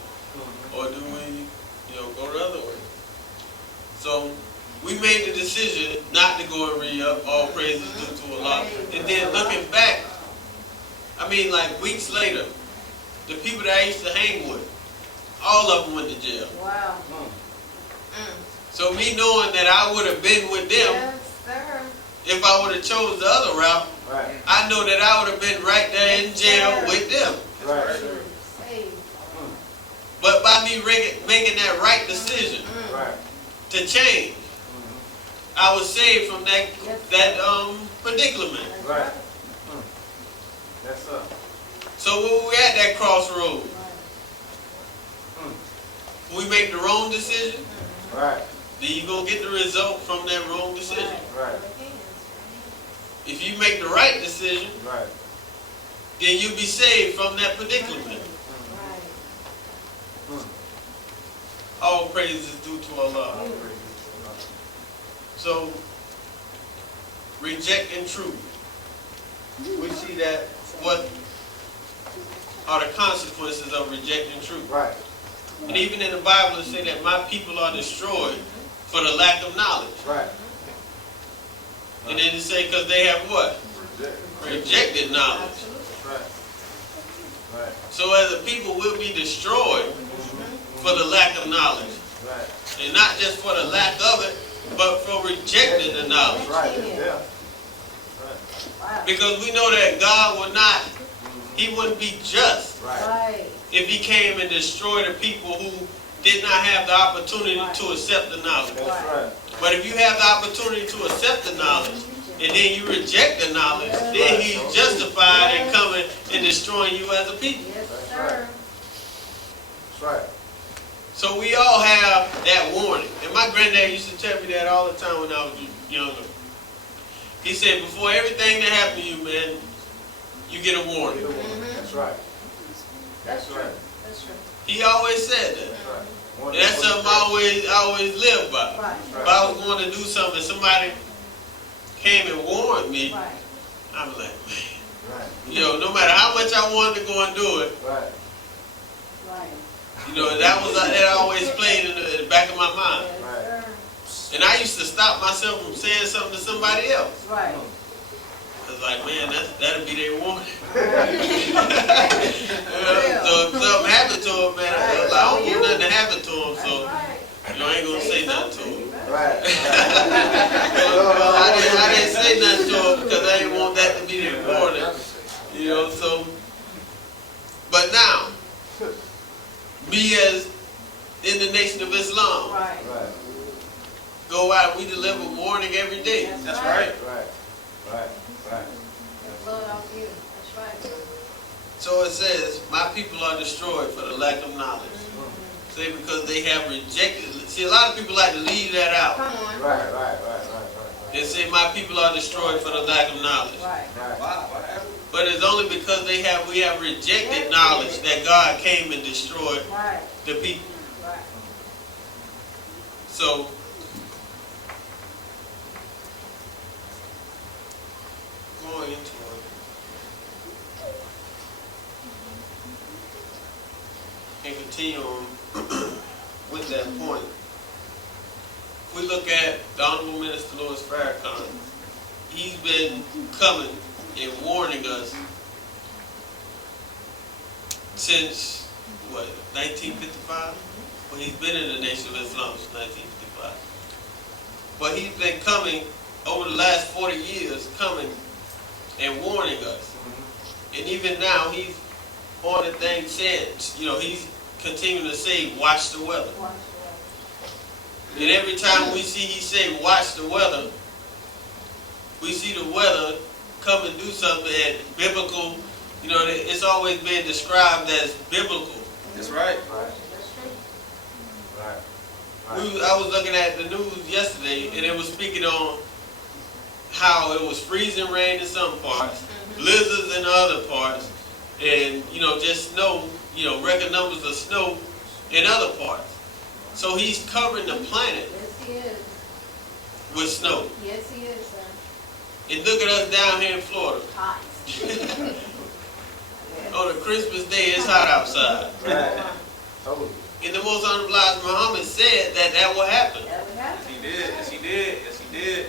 Or do we, go the other way? So we made the decision not to go and re-up, all praises due to Allah. And then looking back, like weeks later, the people that I used to hang with, all of them went to jail. Wow. So me knowing that I would have been with them, Yes, sir. if I would have chose the other route, Right. I know that I would have been right there in jail with them. Right. Saved. But by me making that right decision Right. to change, I was saved from that predicament. Right. Yes, sir. So when we at that crossroad, we make the wrong decision, Right. then you gonna get the result from that wrong decision. Right. If you make the right decision, Right. then you'll be saved from that predicament. All praise is due to Allah. So, rejecting truth. We see that what are the consequences of rejecting truth. Right. And even in the Bible it says that my people are destroyed for the lack of knowledge. Right. And then it say because they have what? Rejected knowledge. Right. Right. So as a people will be destroyed for the lack of knowledge. Right. And not just for the lack of it, but for rejecting the knowledge. Right. Yeah. Wow. Because we know that God would not, he wouldn't be just Right. Right. if he came and destroyed the people who did not have the opportunity to accept the knowledge. That's right. But if you have the opportunity to accept the knowledge, and then you reject the knowledge, then he's justified in coming and destroying you as a people. Yes, That's sir. That's right. So we all have that warning. And my granddad used to tell me that all the time when I was younger. He said, before everything that happened to you, man, you get a warning. That's right. That's true. right. That's true. He always said that. That's right. And that's something I always lived by. Right. If I was going to do something, somebody came and warned me, Right. I'm like, man, Right. no matter how much I wanted to go and do it, Right. Right. that always played in the back of my mind. Yes, Right. sir. And I used to stop myself from saying something to somebody else. Right. I was like, man, that'll be their warning. Right. So if something happened to him, man, I don't want nothing to happen to him, That's so right. I ain't gonna say nothing to him. Right. I didn't say nothing to him because I didn't want that to be their warning. So, but now, me as in the Nation of Islam, Right. Right. go out, we deliver warning every day. That's right. Right. Right. Right. The blood off you. That's right. So it says, my people are destroyed for the lack of knowledge. Say because they have rejected. See, a lot of people like to leave that out Come on. Right. Right. Right. Right. and say my people are destroyed for the lack of knowledge. Right. Right. Wow, what happened? But it's only because we have rejected knowledge that God came and destroyed Right. the people. Right. So going into it. And continue on with that point. If we look at the Honorable Minister Louis Farrakhan, he's been coming and warning us since, 1955? Well, he's been in the Nation of Islam since 1955. But he's been coming over the last 40 years, coming and warning us. And even now, he's on the thing saying, he's continuing to say, watch the weather. Watch And every time we see he say, watch the weather, we see the weather come and do something and biblical, it's always been described as biblical. That's right. Right. That's true. Right. I was looking at the news yesterday and it was speaking on how it was freezing rain in some parts, blizzards in other parts, and, just snow, record numbers of snow in other parts. So he's covering the planet Yes, he is. with snow. Yes, he is, sir. And look at us down here in Florida. Hot. On a Christmas day, it's hot outside. Right. Totally. And the Most Honorable Elijah Muhammad said that will happen. That would happen. Yes, he did. Yes, he did. Yes, he did.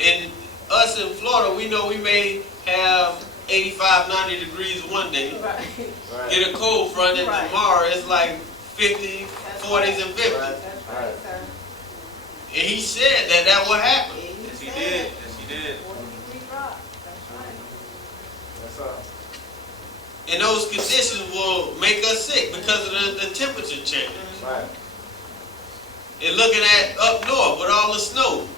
And us in Florida, we know we may have 85, 90 degrees one day. Right. Right. Get a cold front, and Right. tomorrow it's like 50, That's 40s, right. and 50s. Right. That's right, sir. And he said that will happen. Yes, he did. Yes, he did. 40-degree drop. That's right. That's And those conditions will make us sick because of the temperature change. right. And looking at up north with all the snow.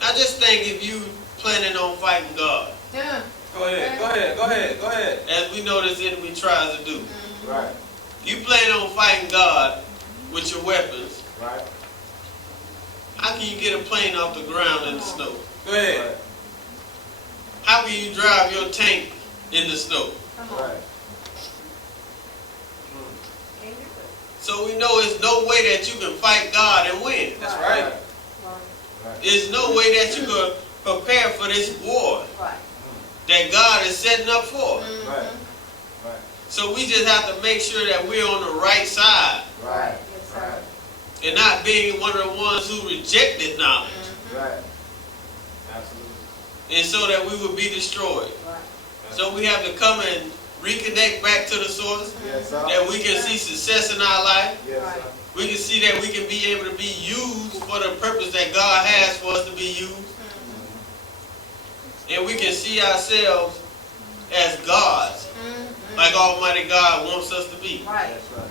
Now just think if you planning on fighting God, Yeah. Go ahead. Go ahead. Go ahead. Go ahead. as we know this enemy tries to do. Right. You plan on fighting God with your weapons. Right. How can you get a plane off the ground in the snow? Go ahead. Right. How can you drive your tank in the snow? Come on. Right. Can't do it. So we know there's no way that you can fight God and win. That's right. Right. There's no way that you can prepare for this war Right. that God is setting up for. Right. Right. So we just have to make sure that we're on the right side Right. Yes, sir. Right. and not being one of the ones who rejected knowledge, Right. Absolutely. and so that we would be destroyed. Right. So we have to come and reconnect back to the source, Yes, sir. that we can see success in our life. Yes, sir. We can see that we can be able to be used for the purpose that God has for us to be used. And we can see ourselves as gods, like Almighty God wants us to be. Right. That's right.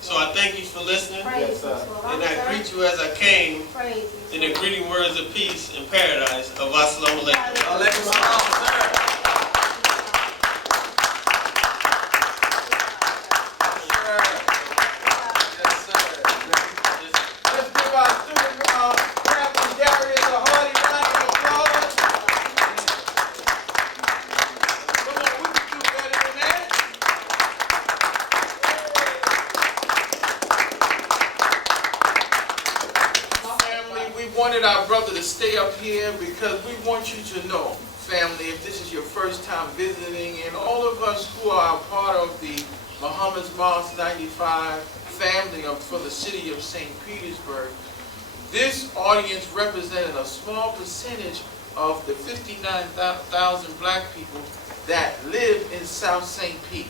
So I thank you for listening, Praise Yes, sir. you. and I greet you as I came Praise in you. the greeting words of peace and paradise of Assalamu alaikum. Alaikum salam, sir. Yes, sir. Let's give our student, Captain Darius, a hearty round of applause. Come on, we can do better than that. Family, we wanted our brother to stay up here because we want you to know, family, if this is your first time visiting, and all of us who are a part of the Muhammad's Mosque 95 family for the city of St. Petersburg, this audience represented a small percentage of the 59,000 black people that live in South St. Pete.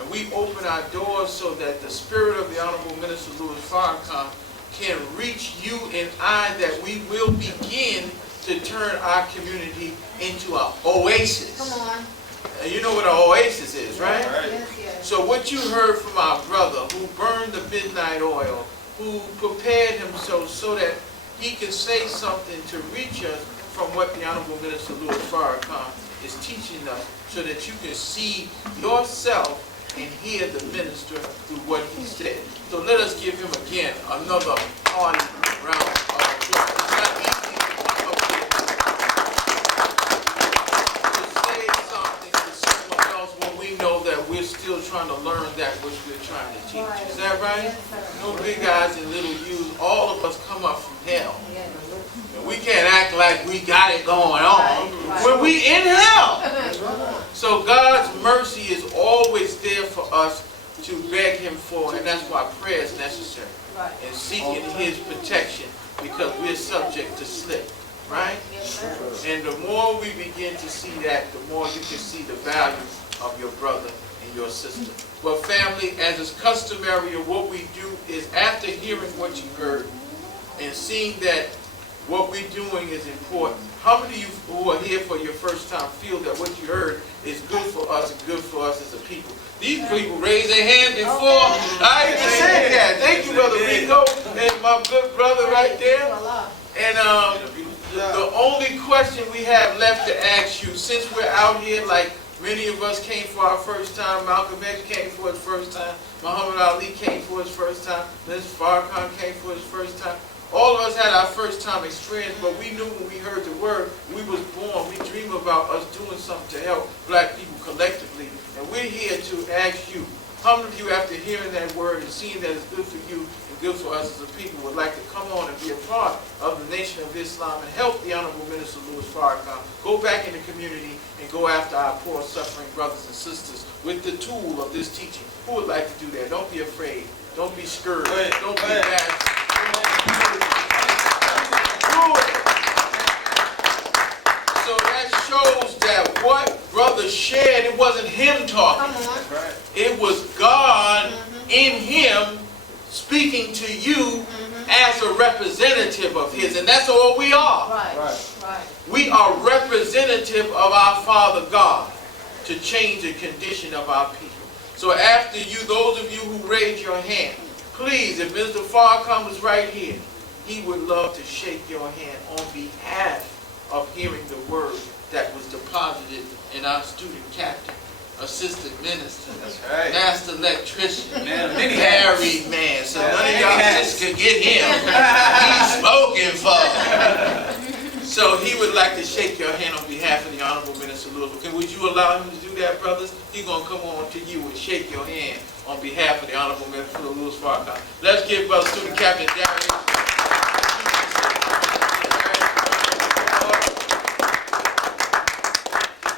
And we open our doors so that the spirit of the Honorable Minister Louis Farrakhan can reach you and I, that we will begin to turn our community into an oasis. Come on. And you know what an oasis is, right? Yes, yes. So what you heard from our brother who burned the midnight oil, who prepared himself so that he could say something to reach us from what the Honorable Minister Louis Farrakhan is teaching us, so that you can see yourself and hear the minister through what he said. So let us give him again another hearty round of applause. It's not easy up here to say something to someone else when we know that we're still trying to learn that which we're trying to teach. Is that right? Yes, sir. No big eyes and little U's. All of us come up from hell. Yes. And we can't act like we got it going on Right. when we in hell. So God's mercy is always there for us to beg him for, and that's why prayer is necessary. Right. And seeking his protection, because we're subject to slip, right? Yes, sir. And the more we begin to see that, the more you can see the value of your brother and your sister. Well, family, as is customary, what we do is, after hearing what you heard and seeing that what we're doing is important, how many of you who are here for your first time feel that what you heard is good for us and good for us as a people? These people raised their hand before I even said that. Thank you, Brother Rico, and my good brother right there. And the only question we have left to ask you, since we're out here, like many of us came for our first time, Malcolm X came for his first time, Muhammad Ali came for his first time, Mr. Farrakhan came for his first time. All of us had our first time experience, but we knew when we heard the word, we was born, we dream about us doing something to help black people collectively. And we're here to ask you, how many of you, after hearing that word and seeing that it's good for you and good for us as a people, would like to come on and be a part of the Nation of Islam and help the Honorable Minister Louis Farrakhan go back in the community and go after our poor, suffering brothers and sisters with the tool of this teaching? Who would like to do that? Don't be afraid. Don't be scared. Don't be bashful. So that shows that what brother shared, it wasn't him talking. It was God in him speaking to you as a representative of his. And that's all we are. Right. We are representative of our Father God to change the condition of our people. So after you, those of you who raised your hand, please, if Mr. Farrakhan was right here, he would love to shake your hand on behalf of hearing the word that was deposited in our student captain, assistant minister, master electrician, married man. So none of y'all just could get him. He's spoken for. So he would like to shake your hand on behalf of the Honorable Minister Lewis. Would you allow him to do that, brothers? He's going to come on to you and shake your hand on behalf of the Honorable Minister Louis Farrakhan. Let's give Brother Student Captain Darius.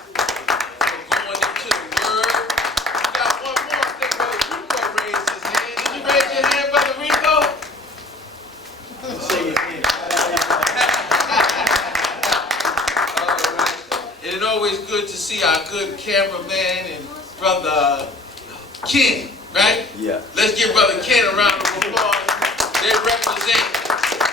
Going into the word. We got one more thing. Brother Rico raised his hand. Did you raise your hand, Brother Rico? Say your hand. And it's always good to see our good cameraman and Brother Ken, right? Yeah. Let's give Brother Ken a round of applause. They represent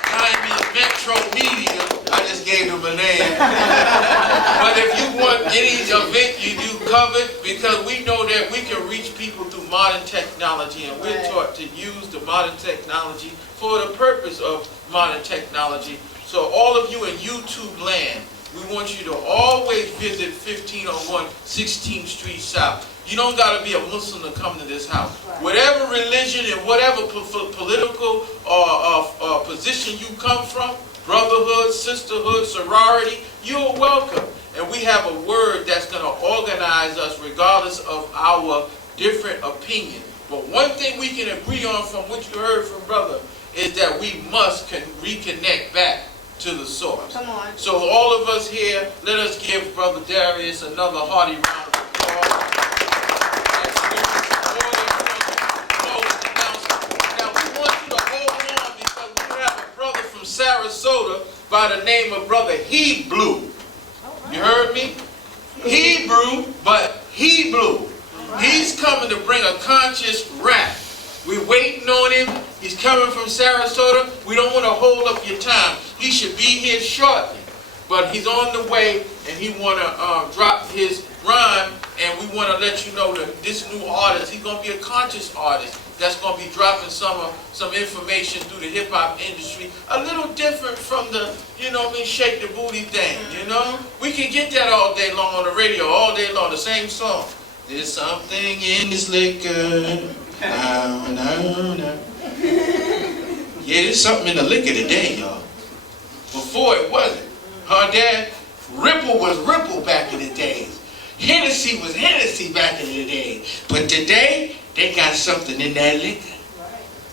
Diamond Metro Media. I just gave them a name. But if you want any event you do covered, because we know that we can reach people through modern technology, and we're taught to use the modern technology for the purpose of modern technology. So all of you in YouTube land, we want you to always visit 1501 16th Street South. You don't got to be a Muslim to come to this house. Whatever religion and whatever political or position you come from, brotherhood, sisterhood, sorority, you're welcome. And we have a word that's going to organize us regardless of our different opinion. But one thing we can agree on from what you heard from brother is that we must reconnect back to the source. Come on. So all of us here, let us give Brother Darius another hearty round of applause. Now we want you to hold on because we have a brother from Sarasota by the name of Brother Hebrew. You heard me? Hebrew, but Hebrew. He's coming to bring a conscious rap. We're waiting on him. He's coming from Sarasota. We don't want to hold up your time. He should be here shortly. But he's on the way, and he want to drop his rhyme, and we want to let you know that this new artist, he's going to be a conscious artist that's going to be dropping some information through the hip-hop industry, a little different from the, shake the booty thing, We can get that all day long on the radio, all day long, the same song. There's something in this liquor. No. Yeah, there's something in the liquor today, y'all. Before it wasn't. Huh, Dad? Ripple was Ripple back in the days. Hennessy was Hennessy back in the day. But today, they got something in that liquor.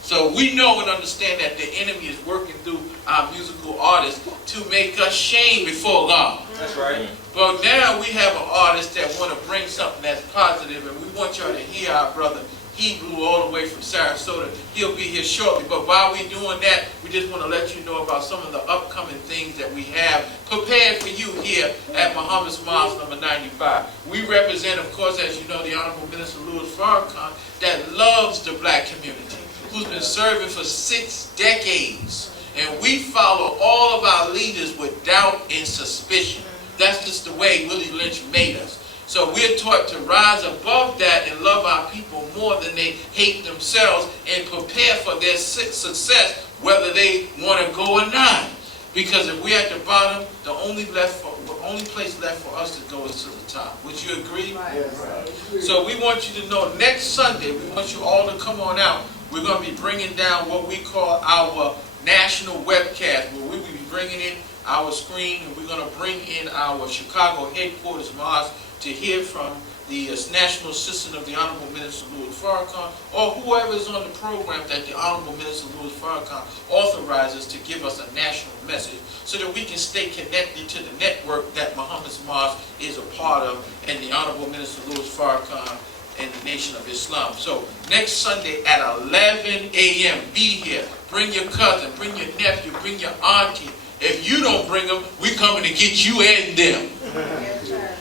So we know and understand that the enemy is working through our musical artists to make us shame before God. That's right. But now we have an artist that want to bring something that's positive, and we want y'all to hear our brother Hebrew all the way from Sarasota. He'll be here shortly. But while we're doing that, we just want to let you know about some of the upcoming things that we have prepared for you here at Muhammad's Mosque number 95. We represent, of course, as you know, the Honorable Minister Louis Farrakhan that loves the black community, who's been serving for 6 decades. And we follow all of our leaders with doubt and suspicion. That's just the way Willie Lynch made us. So we're taught to rise above that and love our people more than they hate themselves and prepare for their success, whether they want to go or not. Because if we're at the bottom, the only place left for us to go is to the top. Would you agree? Yes. So we want you to know next Sunday, we want you all to come on out. We're going to be bringing down what we call our national webcast, where we will be bringing in our screen, and we're going to bring in our Chicago headquarters mosque to hear from the National Assistant of the Honorable Minister Louis Farrakhan, or whoever is on the program that the Honorable Minister Louis Farrakhan authorizes to give us a national message so that we can stay connected to the network that Muhammad's Mosque is a part of, and the Honorable Minister Louis Farrakhan and the Nation of Islam. So next Sunday at 11 a.m., be here. Bring your cousin, bring your nephew, bring your auntie. If you don't bring them, we coming to get you and them.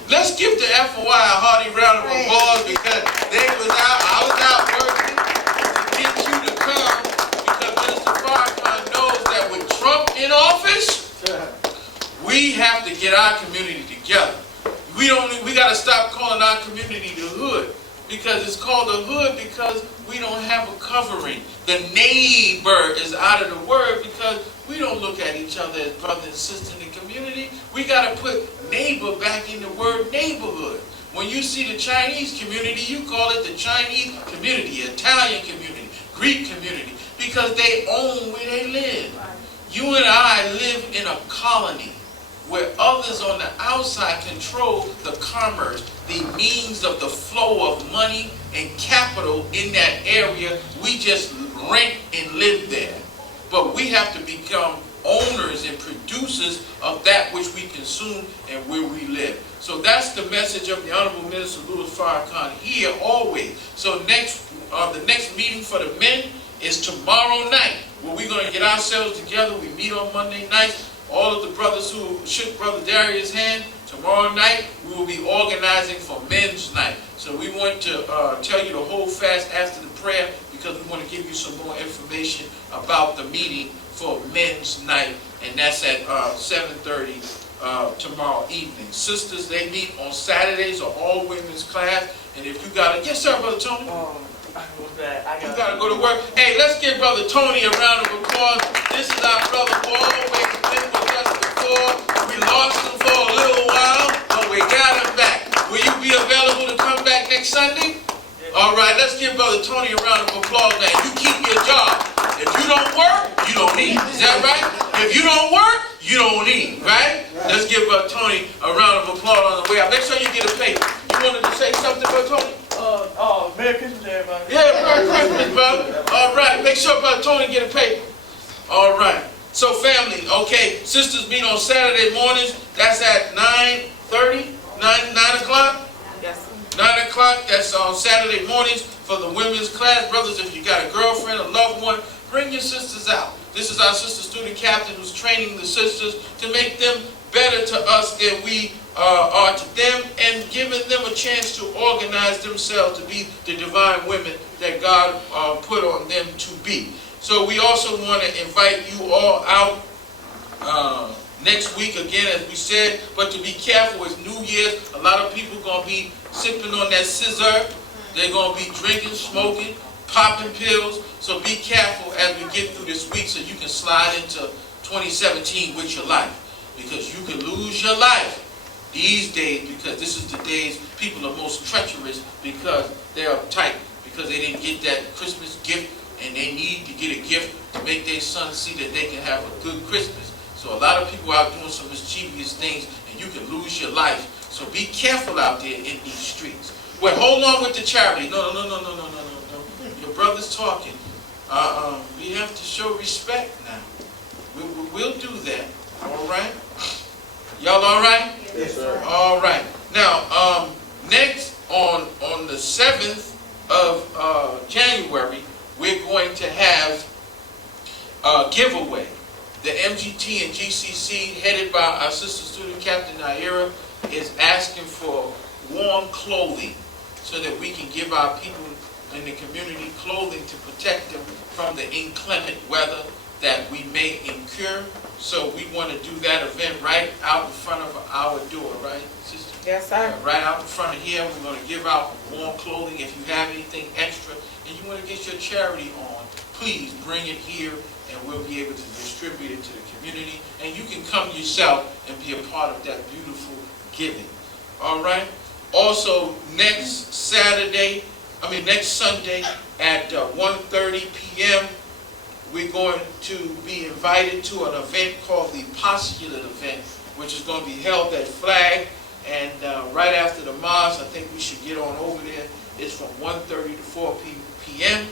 Let's give the FOI a hearty round of applause because they was out, I was out working to get you to come, because Minister Farrakhan knows that with Trump in office, we have to get our community together. We got to stop calling our community the hood, because it's called the hood because we don't have a covering. The neighbor is out of the word because we don't look at each other as brother and sister in the community. We got to put neighbor back in the word neighborhood. When you see the Chinese community, you call it the Chinese community, Italian community, Greek community, because they own where they live. You and I live in a colony where others on the outside control the commerce, the means of the flow of money and capital in that area. We just rent and live there. But we have to become owners and producers of that which we consume and where we live. So that's the message of the Honorable Minister Louis Farrakhan here always. So the next meeting for the men is tomorrow night, where we're going to get ourselves together. We meet on Monday nights. All of the brothers who shook Brother Darius' hand, tomorrow night we will be organizing for Men's Night. So we want to tell you to hold fast after the prayer because we want to give you some more information about the meeting for men's night, and that's at 7:30 tomorrow evening. Sisters, they meet on Saturdays, or all women's class, and if you got to, yes sir, Brother Tony? You got to go to work. Hey, let's give Brother Tony a round of applause. This is our brother who always been with us before. We lost him for a little while, but we got him back. Will you be available to come back next Sunday? All right, let's give Brother Tony a round of applause, man. You keep your job. If you don't work, you don't eat. Is that right? If you don't work, you don't eat, right? Let's give Tony a round of applause on the way out. Make sure you get a paper. You wanted to say something, Brother Tony? Merry Christmas, everybody. Yeah, Merry Christmas, brother. All right, make sure Brother Tony get a paper. All right. So, family, okay, sisters meet on Saturday mornings. That's at 9:30, 9 o'clock. Yes. 9 o'clock, that's on Saturday mornings for the women's class. Brothers, if you got a girlfriend, a loved one, bring your sisters out. This is our sister student captain who's training the sisters to make them better to us than we are to them, and giving them a chance to organize themselves to be the divine women that God put on them to be. So we also want to invite you all out next week again, as we said, but to be careful, it's New Year's. A lot of people going to be sipping on that scissor. They're going to be drinking, smoking, popping pills. So be careful as we get through this week so you can slide into 2017 with your life. Because you can lose your life these days, because this is the days people are most treacherous because they're uptight, because they didn't get that Christmas gift and they need to get a gift to make their son see that they can have a good Christmas. So a lot of people are out doing some mischievous things and you can lose your life. So be careful out there in these streets. Well, hold on with the charity. No. Your brother's talking. We have to show respect now. We'll do that. All right? Y'all all right? Yes, sir. All right. Now, next on the 7th of January, we're going to have a giveaway. The MGT and GCC, headed by our sister student captain Naira, is asking for warm clothing so that we can give our people in the community clothing to protect them from the inclement weather that we may incur. So we want to do that event right out in front of our door, right, sister? Yes, sir. Right out in front of here. We're going to give out warm clothing. If you have anything extra and you want to get your charity on, please bring it here and we'll be able to distribute it to the community. And you can come yourself and be a part of that beautiful giving. All right? Also, next Sunday at 1:30 p.m., we're going to be invited to an event called the Postulate event, which is going to be held at Flag. And right after the mosque, I think we should get on over there. It's from 1:30 to 4 p.m.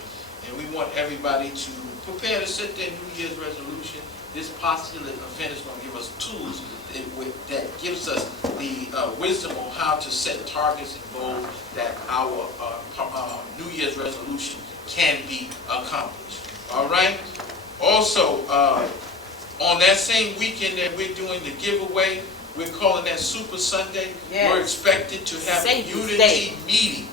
And we want everybody to prepare to set their New Year's resolution. This Postulate event is going to give us tools that gives us the wisdom on how to set targets and goals that our New Year's resolution can be accomplished. All right? Also, on that same weekend that we're doing the giveaway, we're calling that Super Sunday. Yes. We're expected to have a Save the unity state. meeting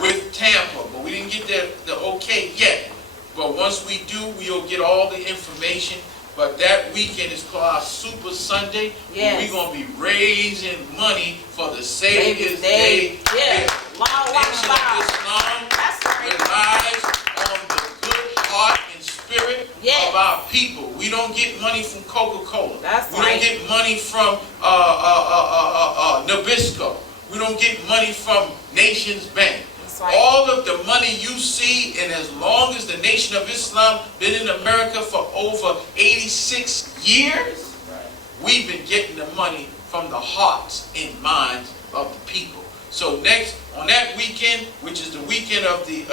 with Tampa, but we didn't get the okay yet. But once we do, we'll get all the information. But that weekend is called our Super Sunday. Yes. We're going to be raising money for the Savior's Day. Yeah. Long Nation of Islam That's right. relies on the good heart and spirit Yes. of our people. We don't get money from Coca-Cola. That's we right. don't get money from Nabisco. We don't get money from Nations Bank. That's right. All of the money you see, and as long as the Nation of Islam been in America for over 86 years, we've been getting the money from the hearts and minds of the people. So next, on that weekend, which is the weekend of the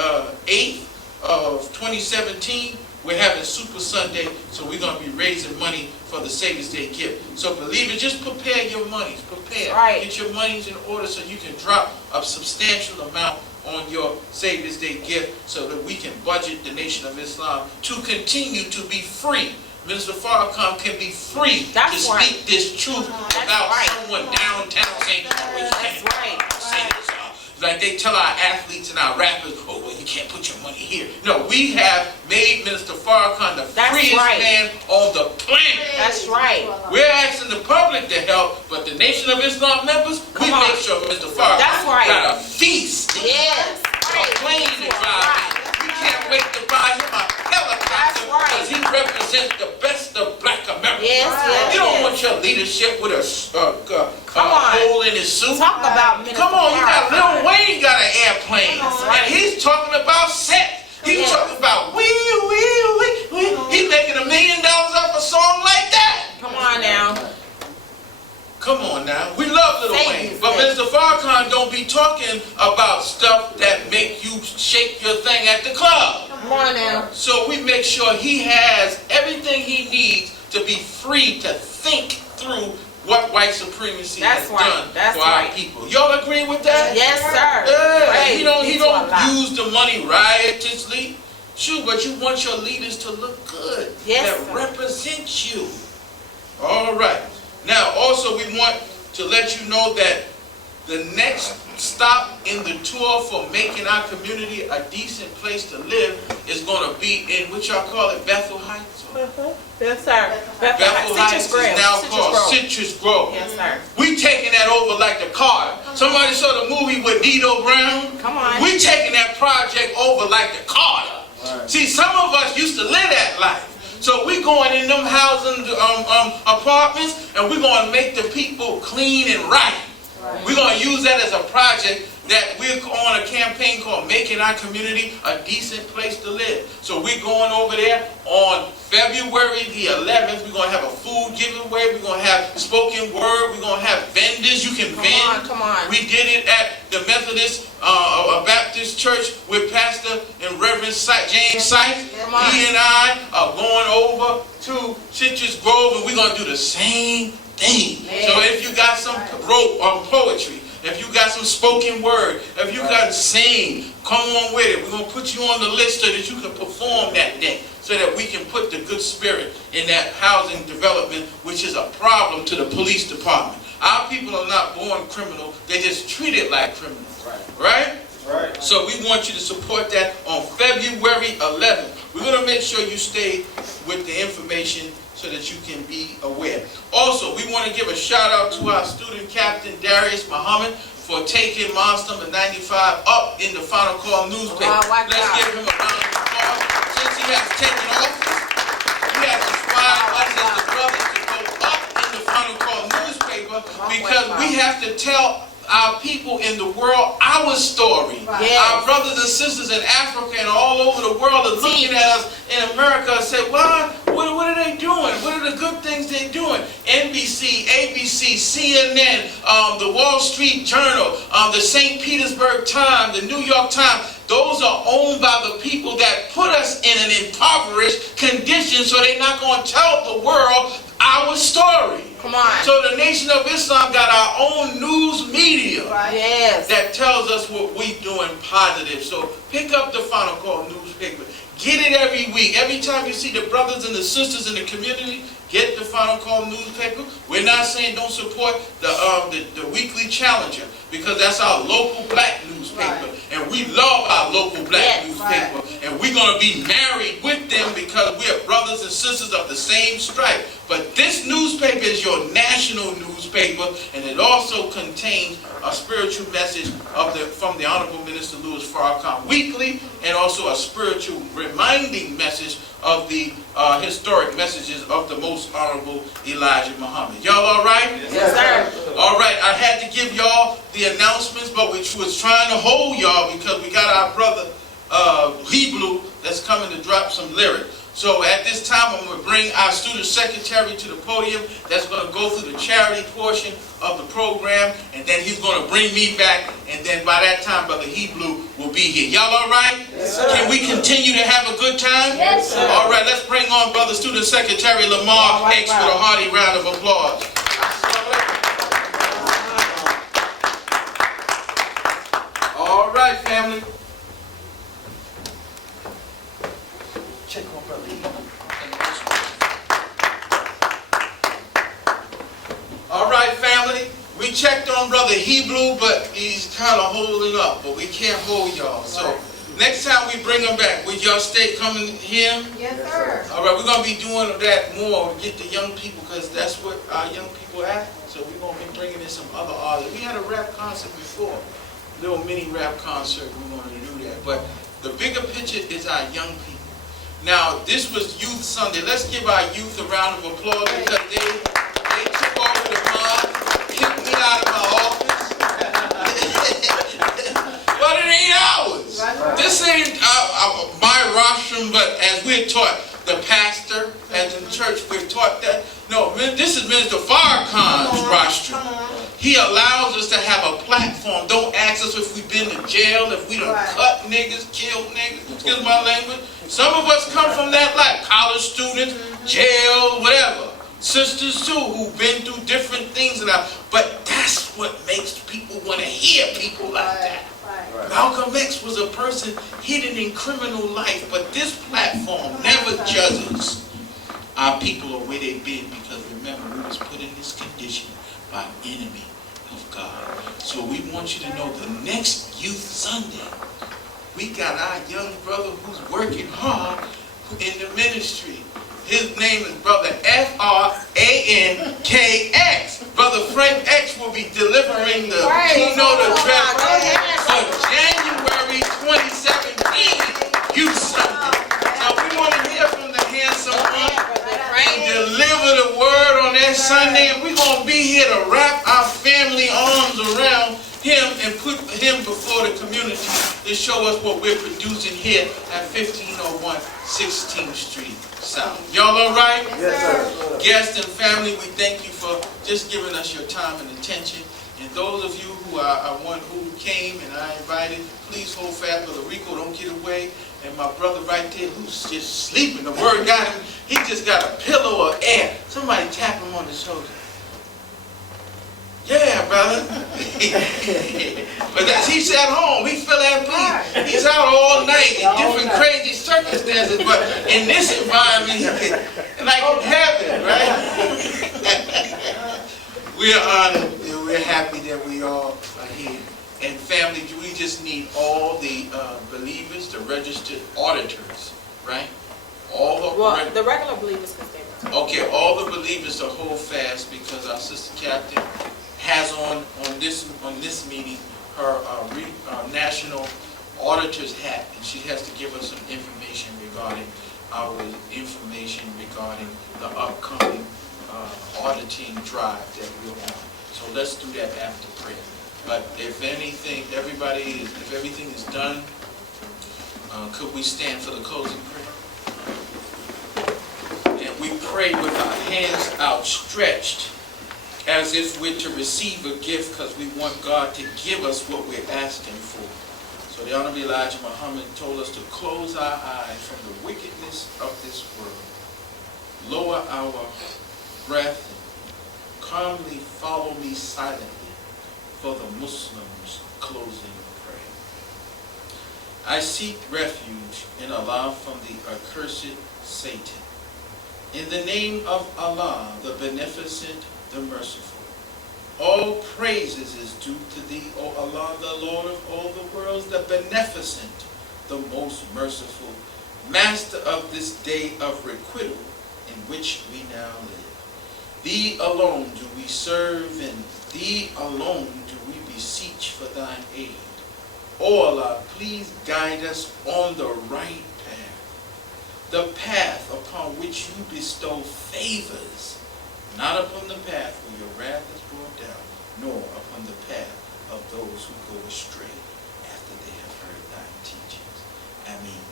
8th of 2017, we're having Super Sunday, so we're going to be raising money for the Savior's Day gift. So believers, just prepare your monies. Prepare. Right. Get your monies in order so you can drop a substantial amount on your Savior's Day gift so that we can budget the Nation of Islam to continue to be free. Minister Farrakhan can be free That's to right. speak this truth That's without right. someone downtown saying, That's right. Like they tell our athletes and our rappers, oh, well, you can't put your money here. No, we have made Minister Farrakhan the That's freest right. man on the planet. That's right. We're asking the public to help, but the Nation of Islam members, we Come on. make sure Mr. Farrakhan That's right. got a feast. Yes. A plane to drive. We can't wait to buy him a helicopter That's right. because he represents the best of black America. Yes, yes, You don't yes. want your leadership with a Come on. hole in his suit. Talk about Minister Come on, you got Farrakhan. Lil Wayne got an airplane, and he's talking about sex. He's Yes. talking about wee. He making $1 million off a song like that. Come on now. Come on now, we love Lil Say Wayne, this, but say Mr. Farrakhan don't be talking about stuff that make you shake your thing at the club. Come on now. So we make sure he has everything he needs to be free to think through what white supremacy That's has right. done That's for our right. people. Y'all agree with that? Yes, sir. Yeah, Praise he be to don't Allah. use the money riotously. Shoot, but you want your leaders to look good. Yes, That sir. represents you. All right. Now, also, we want to let you know that the next stop in the tour for making our community a decent place to live is going to be in, what y'all call it, Bethel Heights? Yes, sir. Bethel Heights is now called Grove. Citrus Grove. Yes, sir. We taking that over like the Carter. Somebody saw the movie with Nito Brown? Come on. We taking that project over like the Carter. Right. See, some of us used to live that life. So we going in them housing apartments, and we're going to make the people clean and right. We're going to use that as a project that we're on a campaign called Making Our Community a Decent Place to Live. So we're going over there on February the 11th. We're going to have a food giveaway. We're going to have spoken word. We're going to have vendors. You can vend. Come on. We did it at the Methodist Baptist Church with Pastor and Reverend James Sykes. Come on. He and I are going over to Citrus Grove, and we're going to do the same thing. Man. So if you got some poetry, if you got some spoken word, if you got sing, come on with it. We're going to put you on the list so that you can perform that day, so that we can put the good spirit in that housing development, which is a problem to the police department. Our people are not born criminal, they just treat it like criminals. Right? Right. So we want you to support that on February 11th. We're going to make sure you stay with the information so that you can be aware. Also, we want to give a shout out to our student captain, Darius Muhammad, for taking Monster number 95 up in the Final Call newspaper. Wow, watch Let's out. give him a round of applause. Since he has taken office, he has inspired us as the brothers to go up in the Final Call newspaper because we have to tell our people in the world our story. Yes. Our brothers and sisters in Africa and all over the world are looking at us in America and say, well, what are they doing? What are the good things they're doing? NBC, ABC, CNN, the Wall Street Journal, the St. Petersburg Times, the New York Times, those are owned by the people that put us in an impoverished condition, so they're not going to tell the world our story. Come on. So the Nation of Islam got our own news media Yes. that tells us what we doing positive. So pick up the Final Call newspaper. Get it every week. Every time you see the brothers and the sisters in the community, get the Final Call newspaper. We're not saying don't support the Weekly Challenger, because that's our local black newspaper. And we love our local black newspaper. And we're going to be married with them because we are brothers and sisters of the same stripe. But this newspaper is your national newspaper, and it also contains a spiritual message from the Honorable Minister Louis Farrakhan weekly, and also a spiritual reminding message of the historic messages of the Most Honorable Elijah Muhammad. Y'all all right? Yes, sir. All right, I had to give y'all the announcements, but we was trying to hold y'all because we got our brother Hebrew that's coming to drop some lyrics. So at this time, I'm going to bring our student secretary to the podium. That's going to go through the charity portion of the program, and then he's going to bring me back, and then by that time, Brother Hebrew will be here. Y'all all right? Yes, sir. Can we continue to have a good time? Yes, sir. All right, let's bring on Brother Student Secretary Lamar X with a hearty round of applause. All right, family. Check on Brother Hebrew. All right, family. We We checked on Brother Hebrew, but he's kind of holding up. But we can't hold y'all. So next time we bring him back, would y'all stay coming here? Yes, sir. All right, we're going to be doing that more, get the young people, because that's what our young people ask. So we're going to be bringing in some other artists. We had a rap concert before, little mini rap concert. We wanted to do that. But the bigger picture is our young people. Now, this was Youth Sunday. Let's give our youth a round of applause because they took over the mob, kicked me out of my office. But it ain't ours. This ain't my rostrum, but as we're taught, the pastor, as in church, we're taught that. No, this is Minister Farrakhan's rostrum. He allows us to have a platform. Don't ask us if we've been to jail, if we done cut niggas, killed niggas, excuse my language. Some of us come from that life. College students, jail, whatever. Sisters too, who've been through different things. But that's what makes people want to hear people like that. Malcolm X was a person hidden in criminal life, but this platform never judges our people or where they've been, because remember, we was put in this condition by an enemy of God. So we want you to know the next Youth Sunday, we got our young brother who's working hard in the ministry. His name is Brother Frankx. Brother Frank X will be delivering the keynote address for January 2017 Youth Sunday. So we want to hear from the handsome one. Deliver the word on that Sunday, and we're going to be here to wrap our family arms around him and put him before the community to show us what we're producing here at 1501 16th Street South. Y'all all right? Yes, sir. Guests and family, we thank you for just giving us your time and attention. And those of you who are one who came and I invited, please hold fast. Brother Rico, don't get away. And my brother right there who's just sleeping, the word got him. He just got a pillow of air. Somebody tap him on the shoulder. Yeah, brother. But that's, he's at home. He feel at peace. He's out all night in different crazy circumstances. But in this environment, like in heaven, right? We're honored and we're happy that we all are here. And family, we just need all the believers, the registered auditors, right? The regular believers can stay. Okay, all the believers to hold fast, because our sister captain has on this meeting her national auditor's hat, and she has to give us some information regarding the upcoming auditing drive that we're on. So let's do that after prayer. But if everything is done, could we stand for the closing prayer? And we pray with our hands outstretched, as if we're to receive a gift, because we want God to give us what we're asking for. So the Honorable Elijah Muhammad told us to close our eyes from the wickedness of this world, lower our breath, and calmly follow me silently for the Muslims' closing prayer. I seek refuge in Allah from the accursed Satan. In the name of Allah, the Beneficent, the Merciful. All praises is due to Thee, O Allah, the Lord of all the worlds, the Beneficent, the Most Merciful, Master of this day of requital in which we now live. Thee alone do we serve, and Thee alone do we beseech for Thine aid. O Allah, please guide us on the right path, the path upon which You bestow favors, not upon the path where Your wrath is brought down, nor upon the path of those who go astray after they have heard Thine teachings. Ameen.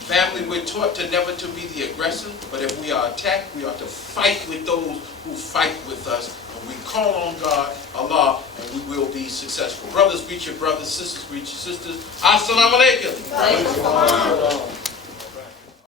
Family, we're taught to never to be the aggressor, but if we are attacked, we are to fight with those who fight with us. And we call on God, Allah, and we will be successful. Brothers, greet your brothers. Sisters, greet your sisters. Assalamu alaikum.